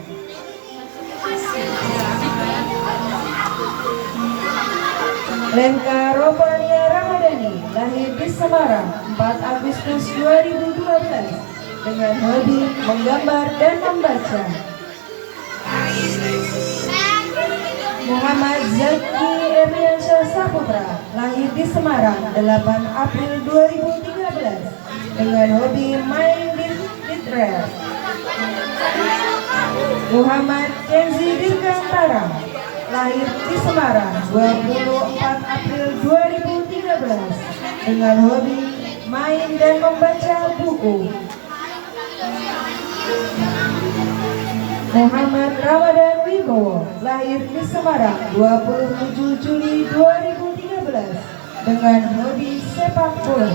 Lenka Rovania Ramadhani, lahir di Semarang, 4 Agustus 2012, dengan hobi menggambar dan membaca. Muhammad Zaki Erliansyah Saputra, lahir di Semarang 8 April 2013, dengan hobi main di trail. Muhammad Kenzi Dirgantara, lahir di Semarang 24 April 2013, dengan hobi main dan membaca buku. Muhammad Ramadan Wibowo, lahir di Semarang 27 Juli 2013, dengan hobi sepak bola.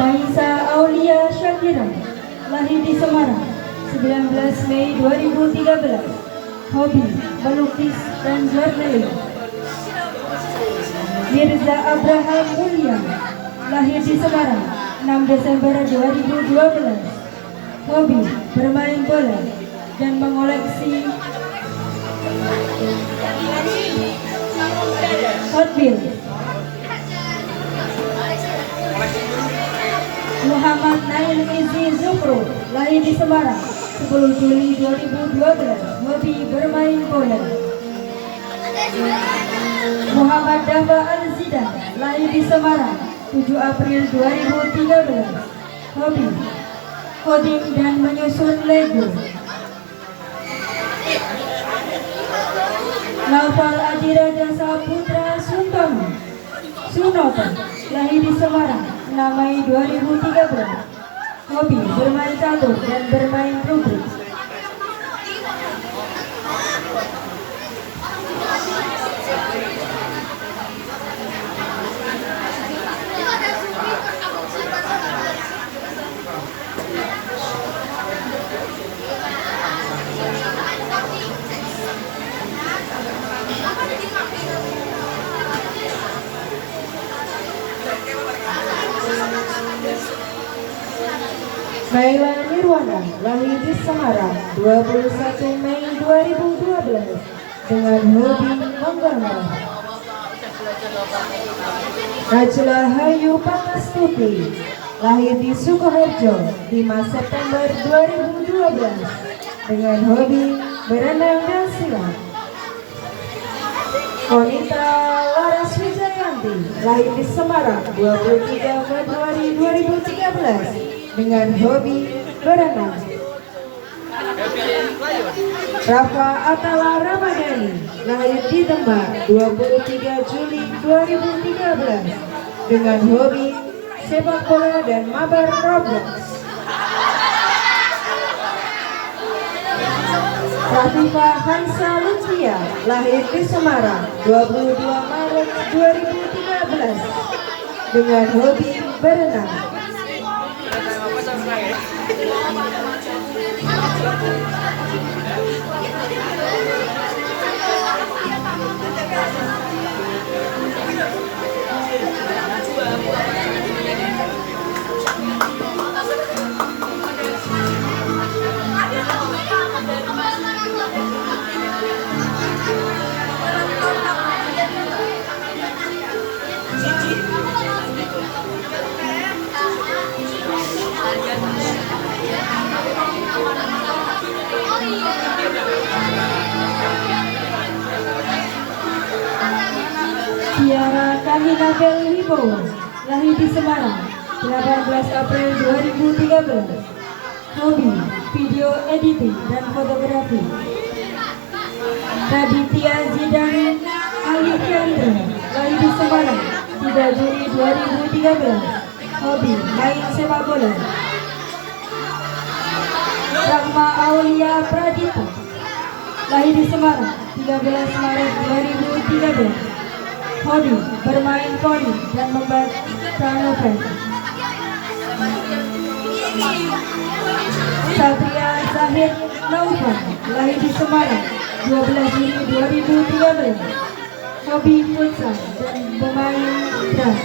Maisa Aulia Syakira, lahir di Semarang 19 Mei 2013, hobi melukis dan journaling. Mirza Abraham Mulia, lahir di Semarang 6 Desember 2012, hobi bermain bola dan mengoleksi Hot Wheels. Muhammad Nail Izi Zukru, lahir di Semarang 10 Juli 2012, hobi bermain bola. Muhammad Dafa Al-Zidan, lahir di Semarang 7 April 2013, hobi coding dan menyusun Lego. Naufal Adiraja Saputra Sunoto, lahir di Semarang 6 Mei 2013, hobi bermain catur dan bermain rubrik. Naila Nirwana, lahir di Semarang 21 Mei 2012, dengan hobi menggambar. Najla Hayu Pangastuti, lahir di Sukoharjo 5 September 2012, dengan hobi berenang dan silat. Konita Laras Wijayanti, lahir di Semarang 23 Februari 2013, dengan hobi berenang. Rafa Atala Ramadhani, lahir di Demak 23 Juli 2013, dengan hobi sepak bola dan mabar Roblox. Rafifa Hansa Lutfia, lahir di Semarang 22 Maret 2013, dengan hobi berenang. Tiara Kahinabel Wibowo, lahir di Semarang 18 April 2013, hobi video editing dan fotografi. Raditya Zidan Alifyandra, lahir di Semarang 3 Juli 2013, hobi main sepak bola. Rahma Aulia Pradita, lahir di Semarang 13 Maret 2013, hobi bermain koni dan November. Satria Zahid Naufal, lahir di Semarang, 12 Juni 2013. Hobi futsal dan bermain drum.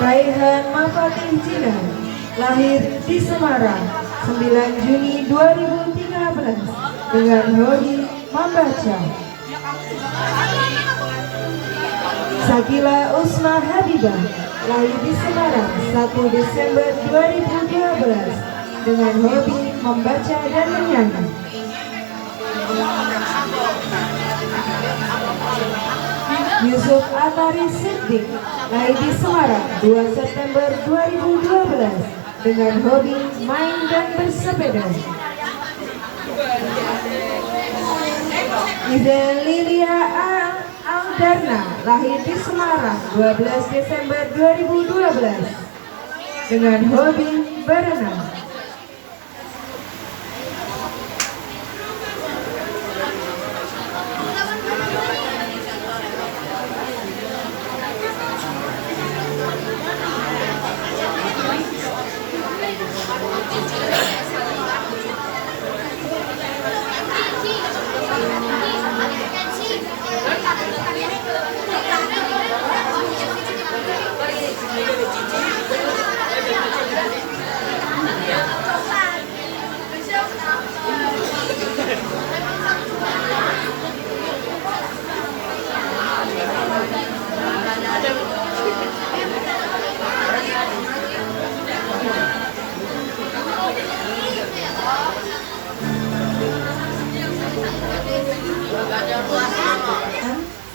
Raihan Mafatih Jinan, lahir di Semarang, 9 Juni 2013, dengan hobi membaca. Sakila Usma Habibah, lahir di Semarang, 1 Desember 2012, dengan hobi membaca dan menyanyi. Yusuf Atari Siddiq, lahir di Semarang, 2 September 2012, dengan hobi main dan bersepeda. Izel Lilia Aldarna, lahir di Semarang, 12 Desember 2012, dengan hobi berenang.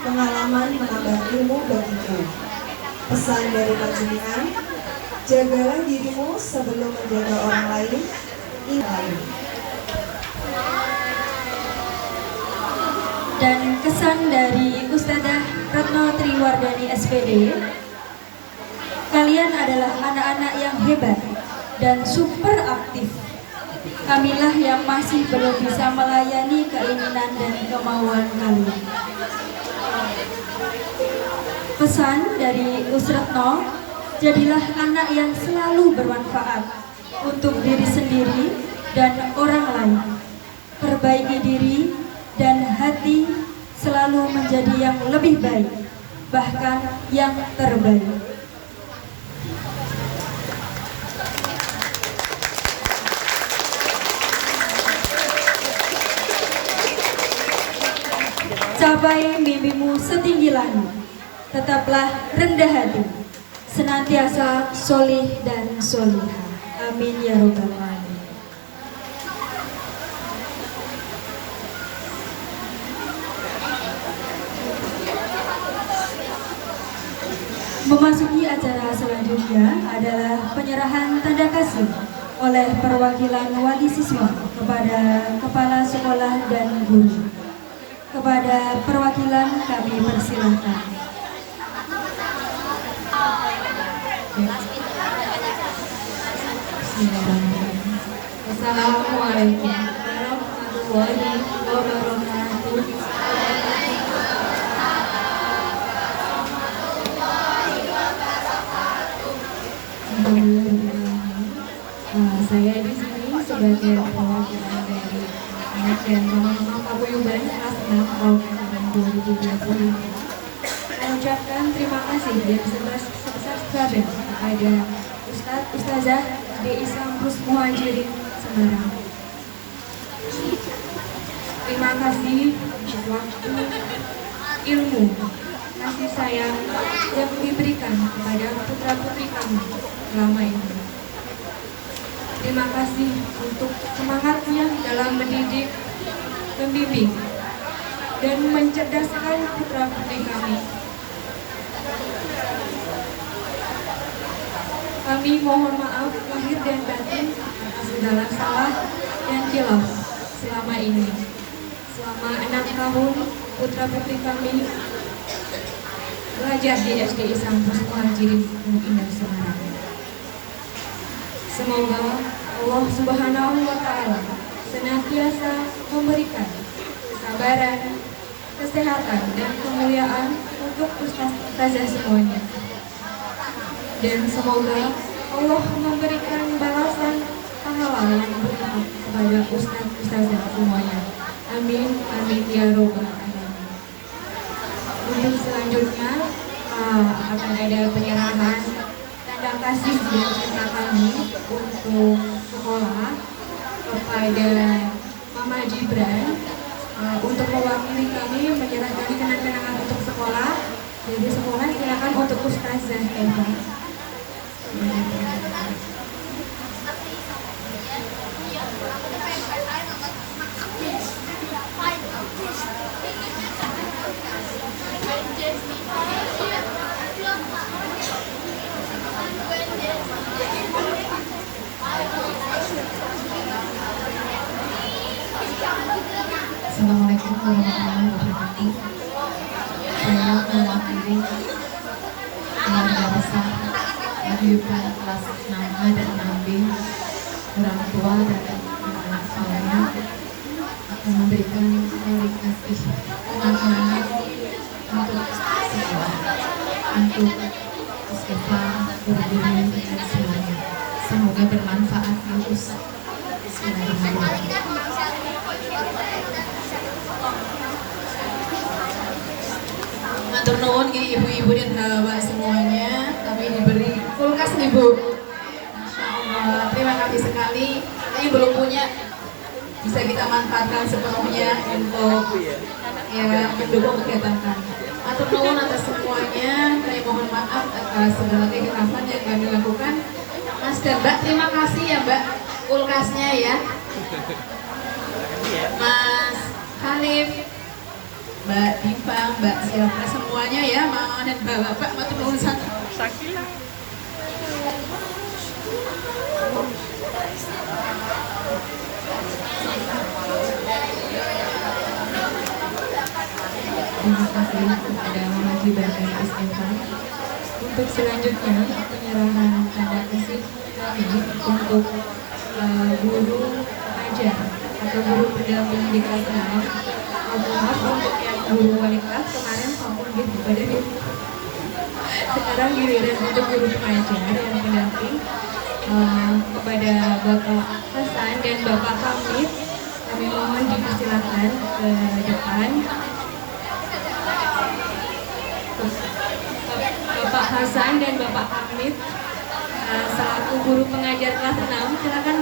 Pengalaman menambah ilmu bagimu. Pesan dari Panjenengan, jagalah dirimu sebelum menjaga orang lain. Dan kesan dari Ustadzah Retno Triwardani SPD, kalian adalah anak-anak yang hebat dan super aktif. Kamilah yang masih belum bisa melayani keinginan dan kemauan kalian. Pesan dari Usretno, jadilah anak yang selalu bermanfaat untuk diri sendiri dan orang lain. Perbaiki diri dan hati selalu menjadi yang lebih baik, bahkan yang terbaik. Capai mimpimu setinggi langit, tetaplah rendah hati, senantiasa solih dan solihah. Amin ya robbal alamin. Memasuki acara selanjutnya adalah penyerahan tanda kasih oleh perwakilan wali siswa kepada kepala sekolah dan guru. Kepada perwakilan kami persilahkan. Assalamualaikum warahmatullahi wabarakatuh. Saya di sini sebagai perwakilan dari anak dan mama paguyuban kelas 6 tahun 2020. Mengucapkan terima kasih dan sebesar-besarnya kepada Ustadz Ustazah DI Kampus Muhajirin Semarang. Terima kasih waktu, ilmu, kasih sayang yang diberikan kepada putra-putri kami selama ini. Terima kasih untuk semangatnya dalam mendidik, membimbing, dan mencerdaskan putra-putri kami. Kami mohon maaf lahir dan batin atas segala salah dan khilaf selama ini. Selama 6 tahun, putra-putri kami belajar di SD Islam Bus Muhajirin Indah Semarang. Semoga Allah Subhanahu wa Ta'ala senantiasa memberikan kesabaran, kesehatan, dan kemuliaan untuk ustaz-ustazah semuanya. Dan semoga Allah memberikan balasan pahala yang berlipat kepada ustaz-ustazah semuanya. Amin, amin ya robbal alamin. Untuk selanjutnya akan ada penyerahan tanda kasih dan cinta kami untuk sekolah kepada Mama Gibran untuk mewakili kami menyerahkan kenang-kenangan untuk sekolah. Jadi sekolah silakan untuk Ustazah Eva. Assalamualaikum warahmatullahi wabarakatuh. Saya mewakili keluarga besar Paguyuban kelas 6A dan 6B, orang tua dan anak saya akan memberikan kali kasih kenang-kenangan untuk sekolah, untuk istighfar, guru-guru dan semuanya. Semoga bermanfaat ya Ustaz. Bismillahirrahmanirrahim. Matur nuwun gini ibu-ibu dan bapak semuanya, kami diberi kulkas nih Bu. Masya Allah, terima kasih sekali. Ini belum punya, bisa kita manfaatkan sepenuhnya untuk ya mendukung kegiatan kami. Matur nuwun atas semuanya, kami mohon maaf atas segala kekhilafan yang kami lakukan. Mas dan Mbak, terima kasih ya Mbak kulkasnya ya. Mas Khalif, Mbak Diva, Mbak Silva, semuanya ya, Mama dan Bapak, matur nuwun sangat. Sakila. Terima kasih kepada Mama Gibran dan Mas Eva. Untuk selanjutnya penyerahan tanda kasih kami untuk guru pengajar atau guru pendamping di kelas 6. Maaf untuk yang guru wali kelas kemarin ampun gitu pada sekarang giliran untuk guru pengajar yang pendamping kepada Bapak Hasan dan Bapak Hamid, kami mohon dipersilakan ke depan. Bapak Hasan dan Bapak Hamid selaku guru pengajar kelas 6, silakan.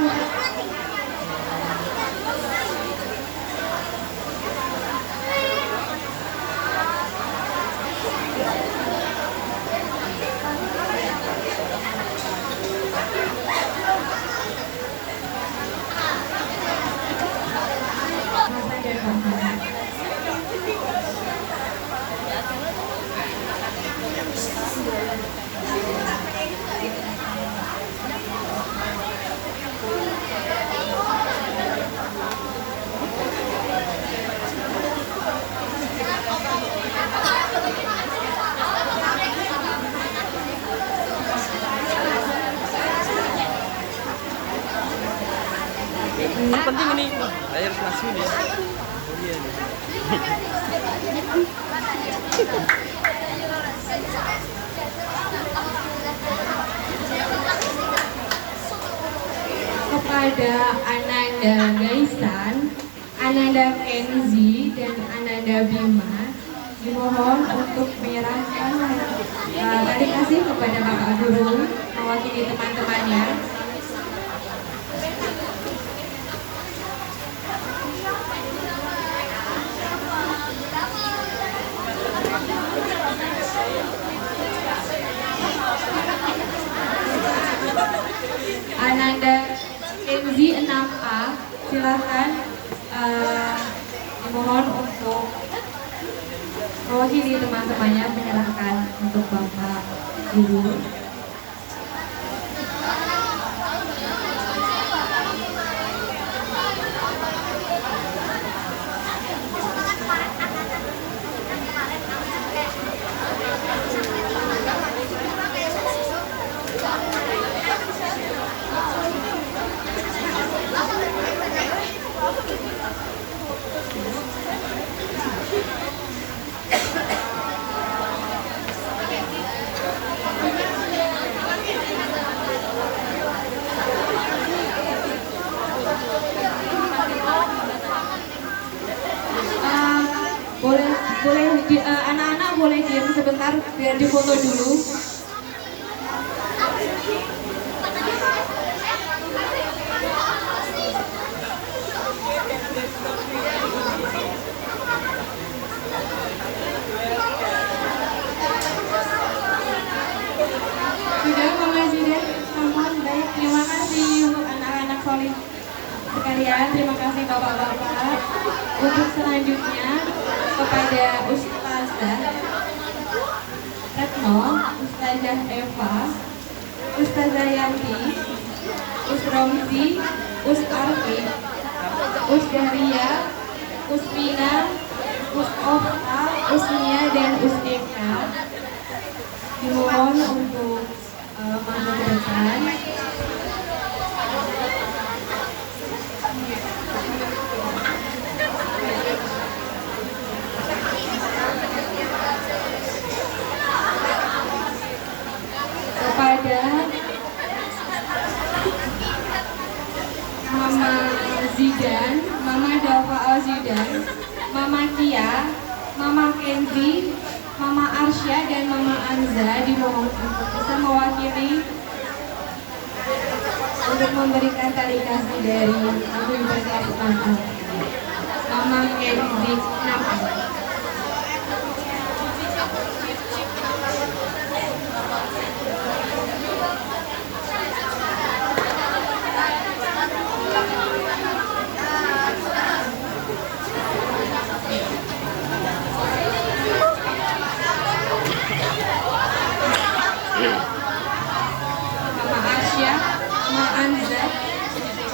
Ini penting ini, layar langsung ya. Oh iya nih. Kepada Ananda Gaisan, Ananda Kenzi, dan Ananda Bima dimohon untuk menyerahkan terima kasih kepada Bapak Guru mewakili teman-temannya. Kenzi 6A, silakan dimohon untuk mewakili teman-temannya menyerahkan untuk Bapak Guru. Anak-anak boleh diam sebentar biar difoto dulu. Sudah, Mama sudah. Mohon baik, terima kasih untuk anak-anak solid sekalian. Terima kasih Bapak-bapak. Untuk selanjutnya kepada Ustazah Retno, Ustazah Eva, Ustazah Yanti, Us Romzi, Us Arfi, Us Dahlia, Us Mina, Us Ofta, Us Nia, dan Us Eka dimohon untuk maju ke depan. Kepada Mama Zidan, Mama Dava Al-Zidan, Mama Kia, Mama Kenzi, Mama Arsya, dan Mama Anza dimohon untuk bisa mewakili untuk memberikan tali kasih dari Universitas Unpad. Mama Kenzi 6.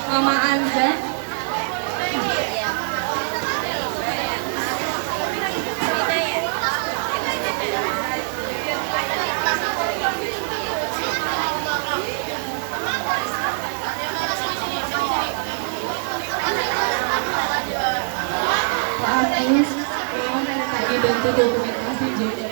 Mama Anza, Pak Agus, mohon tadi bantu dokumentasi jadi.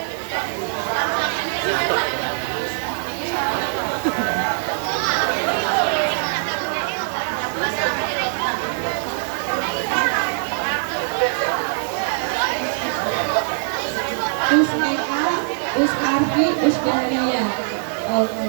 Us Eka, Us Arfi, Us Dahlia. Oke.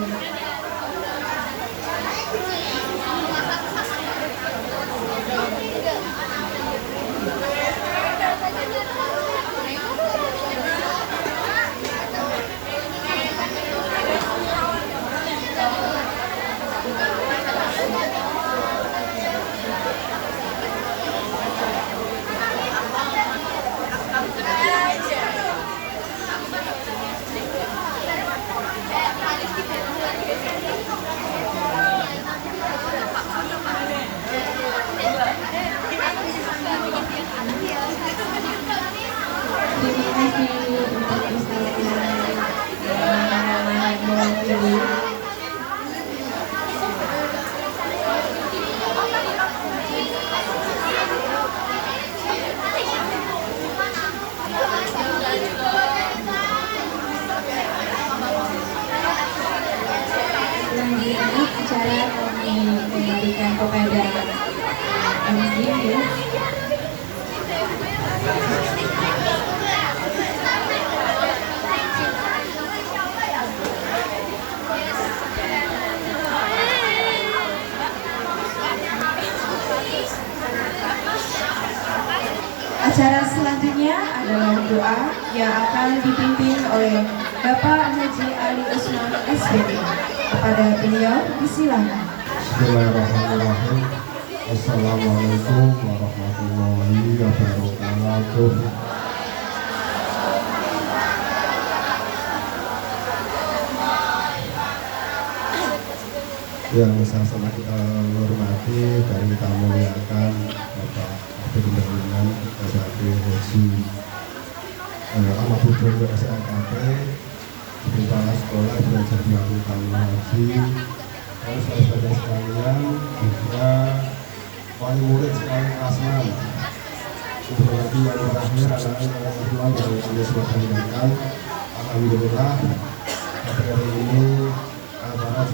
Terima kasih untuk selanjutnya acara kami kembalikan kepada MC. Acara selanjutnya adalah doa yang akan dipimpin oleh Bapak Haji Ali Usman SPP. Kepada beliau disilakan. Bismillahirrahmanirrahim. Assalamualaikum warahmatullahi wabarakatuh. Yang sama-sama kita hormati dan kita muliakan Bapak Abdul Muhammad Bapak Haji Ahmad Budung SAKP, Kepala Sekolah Belajar Melakukan Haji, dan saudara sekalian juga wali murid sekalian kelas 6. Berarti yang terakhir adalah yang kami sudah berikan. Alhamdulillah pada hari ini antara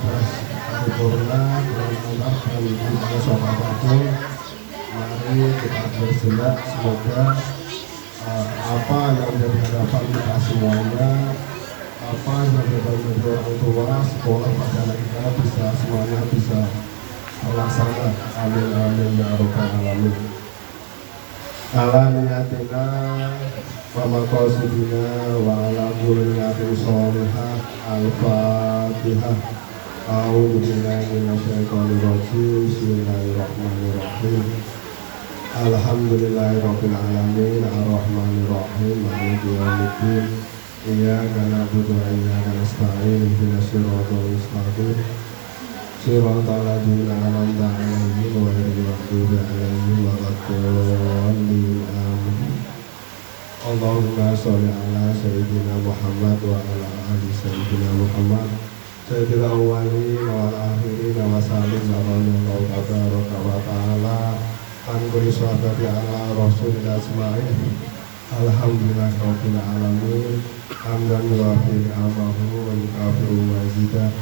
corona dan kita sobat aku, mari kita berdoa semoga apa yang menjadi harapan kita semuanya, apa yang menjadi orang tua, sekolah pada anak kita bisa semuanya bisa terlaksana. Amin amin ya rabbal alamin. Ala niyatina wa maqasidina wa ala kulli niyatin sholihah. Al-Fatihah. A'udzu billahi minasyaitonir rajim. Bismillahirrahmanirrahim. Alhamdulillahirabbil alamin arrahmanir rahim maliki yaumiddin. Iyyaka na'budu wa iyyaka nasta'in ihdinas siratal mustaqim. Siratal ladzina an'amta 'alaihim ghairil maghdubi 'alaihim waladdallin. Amin. Allahumma sholli ala sayyidina Muhammad wa ala ali sayyidina Muhammad. Sayyidil awwalin wal akhirin wa sallim sallallahu tabaraka wa ta'ala an kulli sahabati ala rasulillah ajma'in. Alhamdulillah rabbil alamin. Hamdan wa ni'amahu wa yukafiru mazidah.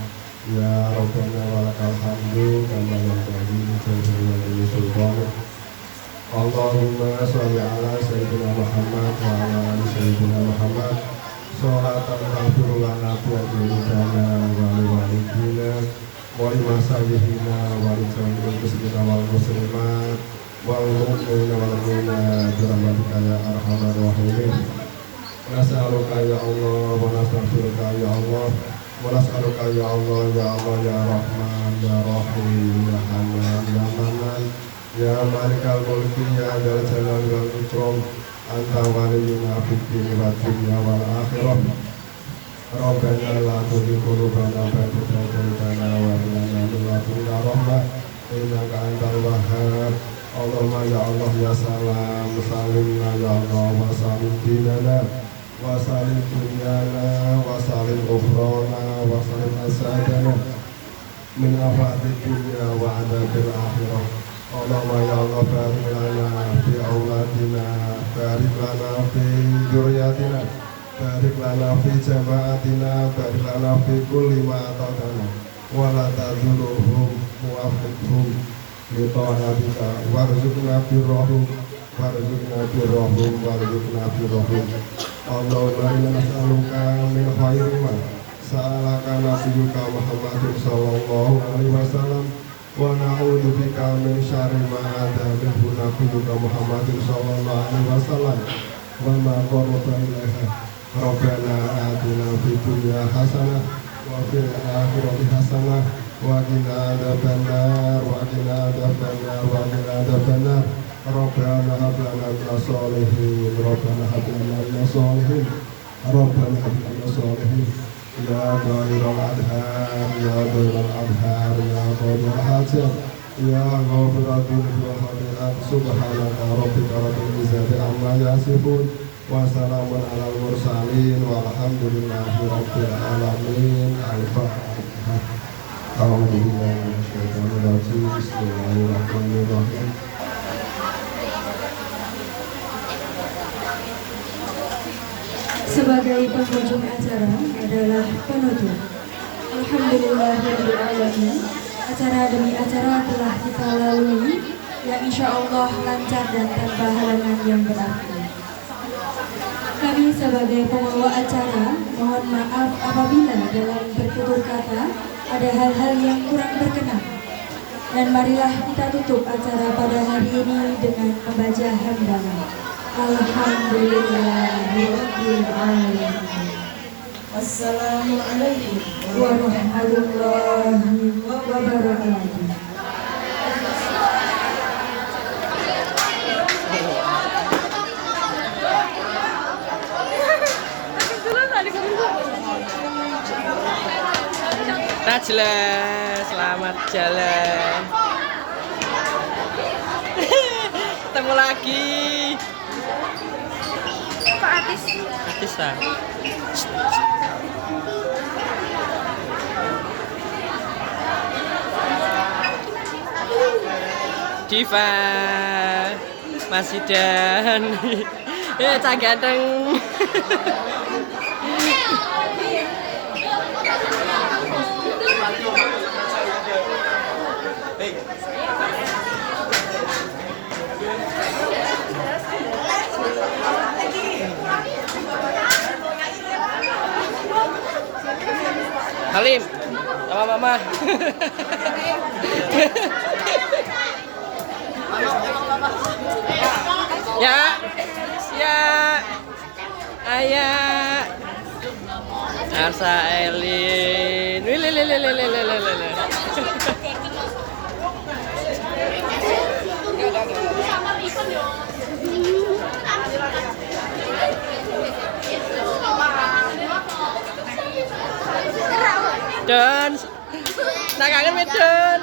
Ya Rabbana wa lakal hamdu kama yanbaghi li jalali sultanik. Allahumma sholli ala sayyidina Muhammad wa ala ali sayyidina Muhammad. Sholatan tahfiru lana bi'adilidana wa liwalidina wa limasayihina wa lijamil muslimina wal muslimat wal mu'minina wal mu'minat birahmatika ya arhamar rahimin. Nas'aluka ya Allah wa nastaghfiruka ya Allah wa nas'aluka ya Allah ya Allah ya Rahman ya Rahim ya Hanan ya Manan ya Malikal Mulki ya Dzal Jalali wal Ikram. Anta waliyuna fid dunya wad dunya wal akhirah. Rabbana la tuzigh qulubana ba'da idh hadaytana wa hab lana min ladunka rahmah innaka antal wahhab. Allahumma ya Allah ya salam salimna ya Allah wa salim dinana wa salim dunyana wa salim ukhrana wa salim asadana min afatid dunya wa adabil akhirah. Allahumma ya Allah barik lana fi auladina, barik lana fi dzurriyyatina, barik lana fi jamaatina, barik lana fi kulli ma ata'tana wa la tadurruhum muwaffiqhum li ta'atika warzuqna birrahum warzuqna birrahum warzuqna birrahum. Allahumma inna nas'aluka min khairi ma sa'alaka nabiyyuka Muhammadin sallallahu alaihi wasallam wa na'udzu bika min syarri ma adzabahu nabiyyuka Muhammadin sallallahu alaihi wasallam wa ma qarraba ilaiha. Rabbana atina fid dunya hasanah wa fil akhirati hasanah wa qina adzabannar wa qina adzabannar wa qina adzabannar. Rabbana hab lana min sholihin, Rabbana hab lana min sholihin, Rabbana hab lana sholihin. Ya Ghairul Adhar, Ya Ghairul Adhar, Ya Ghairul Hajat, Ya Ghafiratul Khadirat. Subhanaka Rabbika Rabbil Izzati Amma Yasifun wa salamun alal mursalin walhamdulillahi Rabbil Alamin. Al-Fatihah. A'udzu billahi minasyaitonir rajim. Bismillahirrahmanirrahim. Sebagai penghujung acara adalah penutup. Alhamdulillahirrahmanirrahim. Acara demi acara telah kita lalui, yang insya Allah lancar dan tanpa halangan yang berarti. Kami sebagai pembawa acara mohon maaf apabila dalam bertutur kata ada hal-hal yang kurang berkenan. Dan marilah kita tutup acara pada hari ini dengan membaca hamdalah. Alhamdulillahirabbil alamin. Wassalamualaikum warahmatullahi wabarakatuh. jelas, selamat jalan. Ketemu lagi. Pak Atis. Atis ah. Diva masih dan cak ganteng. Halim sama mama. Ya, ya, ayah, Arsa Elin, Don, nak kangen met Don.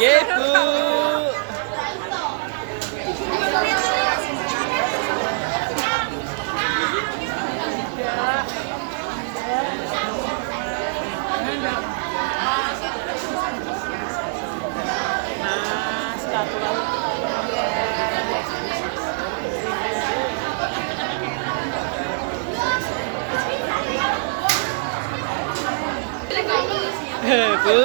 Gitu. Bu,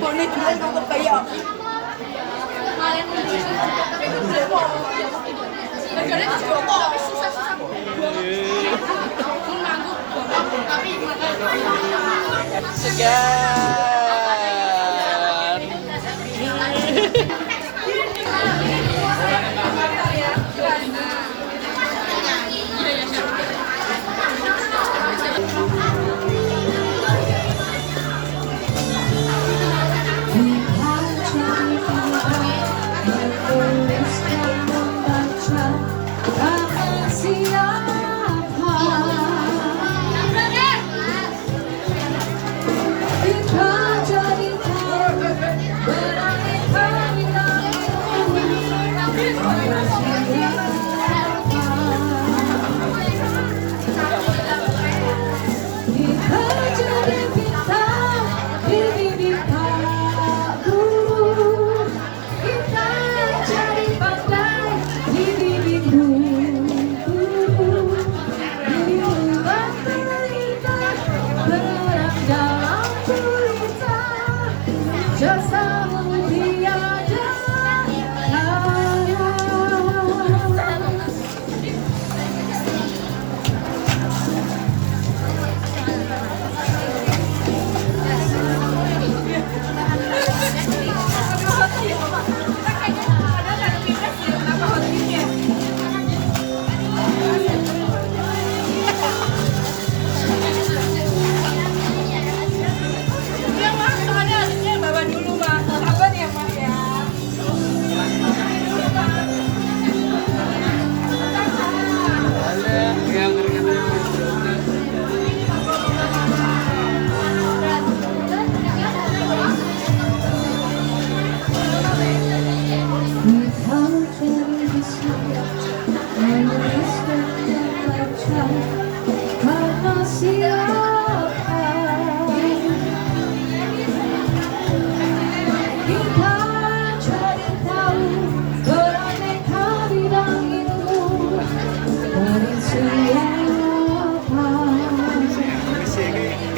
Bonit jual kamu kayak. segar.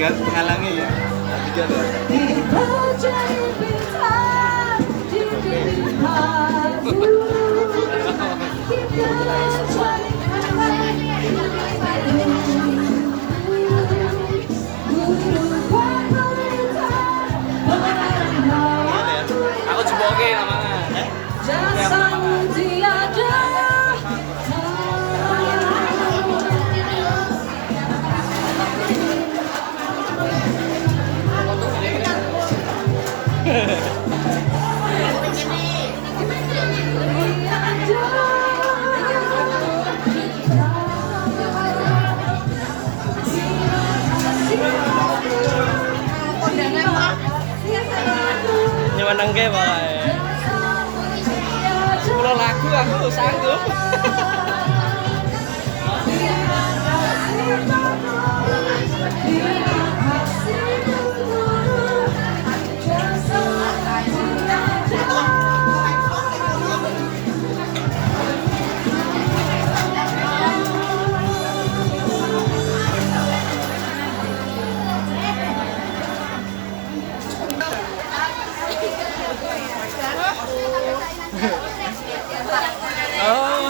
Menghalangi ya. sanggup. Oh,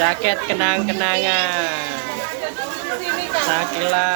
jaket kenang-kenangan. Sakila.